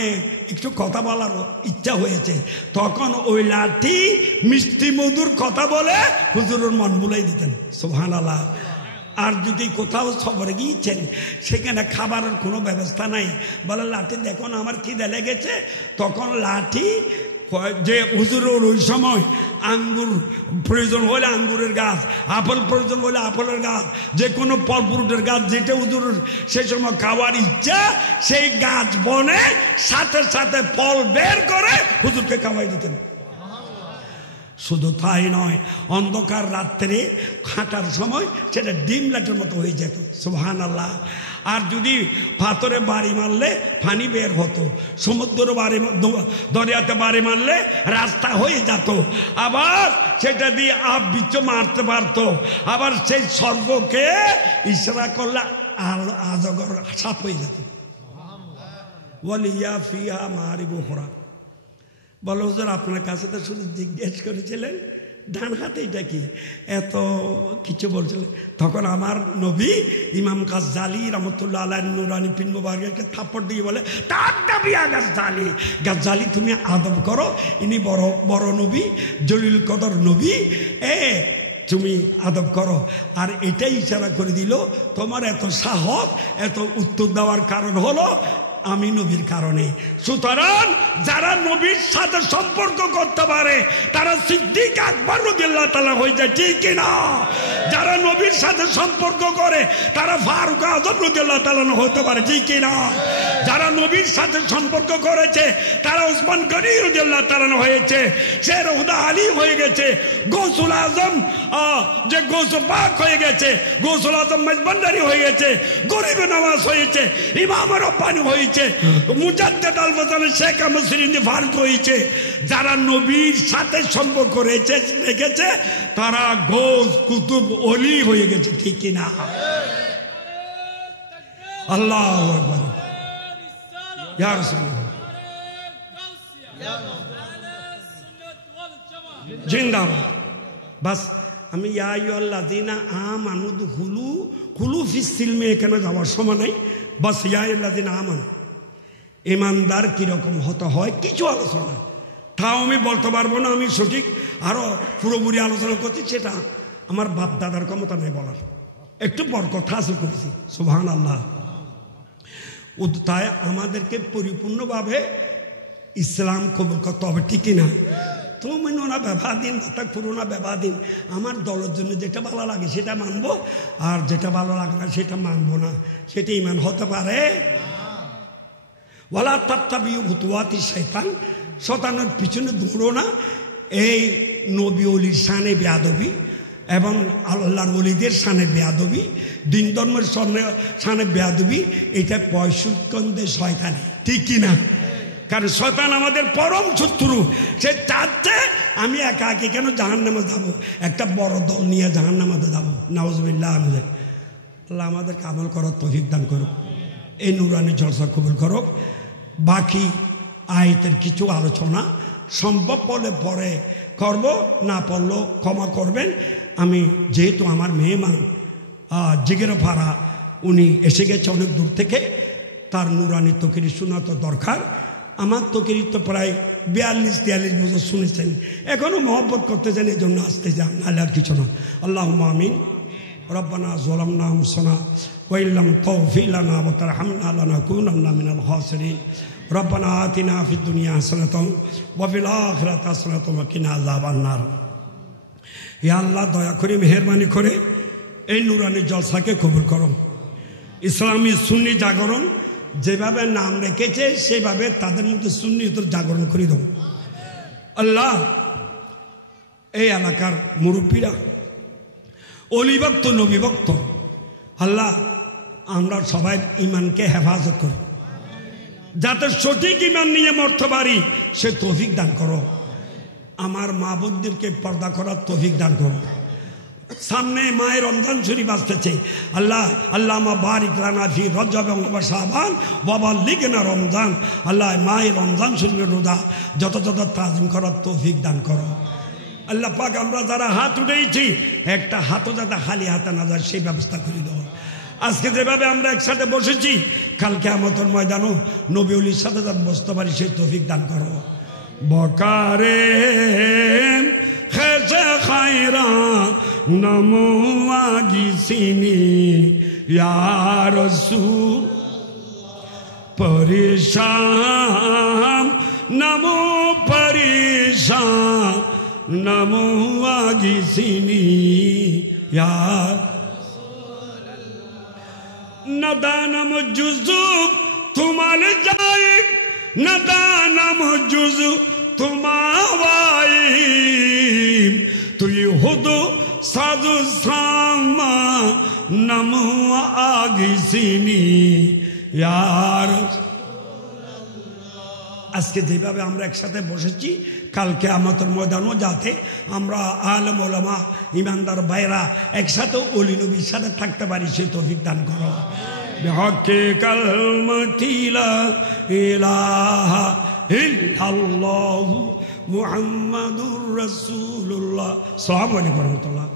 একটু কথা বলার ইচ্ছা হয়েছে, তখন ওই লাঠি মিষ্টি মধুর কথা বলে হুজুরের মন ভুলাই দিতেন। সুবহানাল্লাহ। আর যদি কোথাও সফরে গিয়েছেন, সেখানে খাবারের কোনো ব্যবস্থা নাই, বলে লাঠি দেখো না আমার খিদে লেগেছে, তখন লাঠি যে হুজুরের ওই সময় আঙ্গুর প্রয়োজন হলে আঙ্গুরের গাছ, আপেল প্রয়োজন হলে আপেলের গাছ, যে কোনো ফল ফ্রুটের গাছ, যেটা হুজুরের সেই সময় খাওয়ার ইচ্ছা, সেই গাছ বনে সাথে সাথে ফল বের করে হুজুরকে খাওয়াই দিতেন। শুধু তাই নয়, অন্ধকার রাত্রে হাঁটার সময় সেটা ডিম লাইটের মতো হয়ে যেত। সুবহানাল্লাহ। আর যদি পাথরে বাড়ি মারলে পানি বের হতো, সমুদ্র বাড়ি দরিয়াতে বাড়ি মারলে রাস্তা হয়ে যেত, আবার সেটা দিয়ে আপ বিচ্ছ মারতে পারতো, আবার সেই সর্বকে ইশারা করলে আজগর সাপ হয়ে যেত। ওয়ালিয়া ফিহা মারিব ঘোরা। বলো হুজুর আপনার কাছে তো শুধু জিজ্ঞেস করেছিলেন ডান হাতে এটা কি, এত কিছু বলছিলেন। তখন আমার নবী ইমাম গাজ্জালী রহমতুল্লাহ আলাইহি নুরানি পিন মুবারককে থাপ্পড় দিয়ে বলে, তাকদাবিয়া গাজ্জালী, গাজ্জালী তুমি আদব করো, ইনি বড় বড় নবী, জলিল কদর নবী, তুমি আদব করো। আর এটাই ইশারা করে দিল, তোমার এত সাহস, এত উত্তর দেওয়ার কারণ হলো আমি নবীর কারণে। সুতরাং যারা নবীর সাথে সম্পর্ক করতে পারে তারা সিদ্দিক আকবর রাদিয়াল্লাহু তাআলা হয়ে যায়, ঠিক কিনা? যারা নবীর সাথে সম্পর্ক করে তারা ফারুক আযম রাদিয়াল্লাহু তাআলা হতে পারে, ঠিক কিনা? যারা নবীর সাথে সম্পর্ক করেছে তারা উসমান গনি রাদিয়াল্লাহু তাআলা হয়েছে, শের হুদা আলী হয়ে গেছে, গৌসুল আজম যে গৌসুল পাক হয়ে গেছে, গৌসুল আজম মজবন্দারি হয়ে গেছে, গরিব নওয়াজ হয়েছে, ইমাম রব্বানি হয়েছে, মুজাদ্দিদ আল ফজল শেখ আহমদ সিরিন্দি ফারুক হয়েছে। যারা নবীর সাথে সম্পর্ক রেখেছে তারা গৌস কুতুব ওলি হয়ে গেছে, ঠিক কিনা? আল্লাহু আকবার। ইয়া রাসূলুল্লাহ জিন্দাবাদ। বাস আমি ইয়া আইয়ুহাল্লাযীনা আমানু দুখুলু ফিস সিলমি এখানে যাওয়ার সময় নাই, বাস ইয়া আইয়ুহাল্লাযীনা আমানু। ইমানদার কিরকম হতে হয় কিছু আলোচনা, তাও আমি বলতে পারবো না, আমি সঠিক আরো পুরোপুরি আলোচনা করছি, সেটা আমার বাপ দাদার ক্ষমতা নেই বলার, একটু বরকত হাসিল করেছি। সুবহানাল্লাহ। তাই আমাদেরকে পরিপূর্ণভাবে ইসলাম কবুল করতে হবে, ঠিক কিনা? তুমি না ব্যবহার দিন, তা পুরোনা ব্যবহার দিন, আমার দলের জন্য যেটা ভালো লাগে সেটা মানবো, আর যেটা ভালো লাগে না সেটা মানবো না, সেটা ইমান হতে পারে? ওয়ালা তাত্তাবিউ খুতুওয়াতি শাইতান, শয়তানের পিছনে দৌড়ো না। এই নবী ওলির শানে বেয়াদবি এবং আল্লাহর ওলিদের শানে বেয়াদবি, দিন ধর্মের শানে বেয়াদবি, এটা পয়সুৎকন্দে শয়তানি, ঠিক কিনা? কারণ শয়তান আমাদের পরম শত্রু, সে চাচ্ছে আমি একা একে কেন জাহান্নামে যাবো, একটা বড় দল নিয়ে জাহান্নামে যাবো। নাউজুবিল্লাহ। আল্লাহ আমাদেরকে আমল করার তৌফিক দান করুক, এই নুরানি জলসা কবুল করুক। বাকি আয়াতের কিছু আলোচনা সম্ভব হলে পরে করব, না পড়লেও ক্ষমা করবেন। আমি যেহেতু আমার মেহমান জিগের ভাড়া, উনি এসে গেছে অনেক দূর থেকে, তার নুরানি তকরির শোনা তো দরকার। আমার তকরির তো প্রায় 42-43 বছর শুনেছেন, এখনো মহব্বত করতেছেন, এই জন্য আসতে যান, নাহলে আর কিছু না। আল্লাহুম্মা আমিন। রব্বানা যালামনা আনফুসানা ওয়া ইল্লাম তাগফির লানা ওয়া তারহামনা লানাকুনান্না মিনাল খাসিরিন। রব্বানা আতিনা ফিদ দুনিয়া হাসানাতাও ওয়া ফিল আখিরাতি হাসানাতাও ওয়া কিনা আযাবান নার। ইয়া আল্লাহ দয়া করে মেহেরবানি করে এই নুরানি জলসাকে কবুল করো। ইসলামী সুন্নি জাগরণ যেভাবে নাম রেখেছে সেভাবে তাদের মধ্যে সুন্নিয়তের জাগরণ করে দেব। আল্লাহ এই এলাকার মুরব্বীরা অলিভক্ত নবীভক্ত, আল্লাহ আমরা সবাই ইমানকে হেফাজত করি, যাতে সঠিক ইমান নিয়ে মরতে পারি সে তৌফিক দান করো। আমার মা বোনদেরকে পর্দা করার তৌফিক দান করো। সামনে মায়ের রমজান শরীফ আসতেছে, আল্লাহ আল্লামা বারিক লানা ফি রজব ওয়া শাবান ওয়া বাল্লিগনা রমজান। আল্লাহ মায়ের রমজান শরীফের রোজা যথাযথ তাজিম করার তৌফিক দান করো। আল্লাহ পাক আমরা যারা হাত উঠেছি একটা হাতও যাতে খালি হাতে না যায় সেই ব্যবস্থা করে দাও। আজকে যেভাবে আমরা একসাথে বসেছি কালকে আমাদের ময়দানও নবী ওলির সাথে যাতে বসতে পারি সেই তৌফিক দান করো। বকারে খেজে খায়রা নমো আগিসিনি ইয়া রাসূল পরেশান নমো পরেশান নমো আগিসিনি ইয়া নদানম জুজুব তোমাল যাই নদানম জুজু তোমাওয়াই তুই হুদু সাজু সামা নমো আগিসিনি ইয়ার। আজকে যেভাবে আমরা একসাথে বসেছি কালকে আমাদের ময়দানও যাতে আমরা আলেম ওলামা ইমানদার ভাইরা একসাথে ওলি নবীর সাথে থাকতে পারি সে তৌফিক দান করো। বিহক্কে কালমাতি লা ইলাহা ইল্লাল্লাহু মুহাম্মাদুর রাসূলুল্লাহ। আসসালামু আলাইকুম ওয়া রাহমাতুল্লাহ।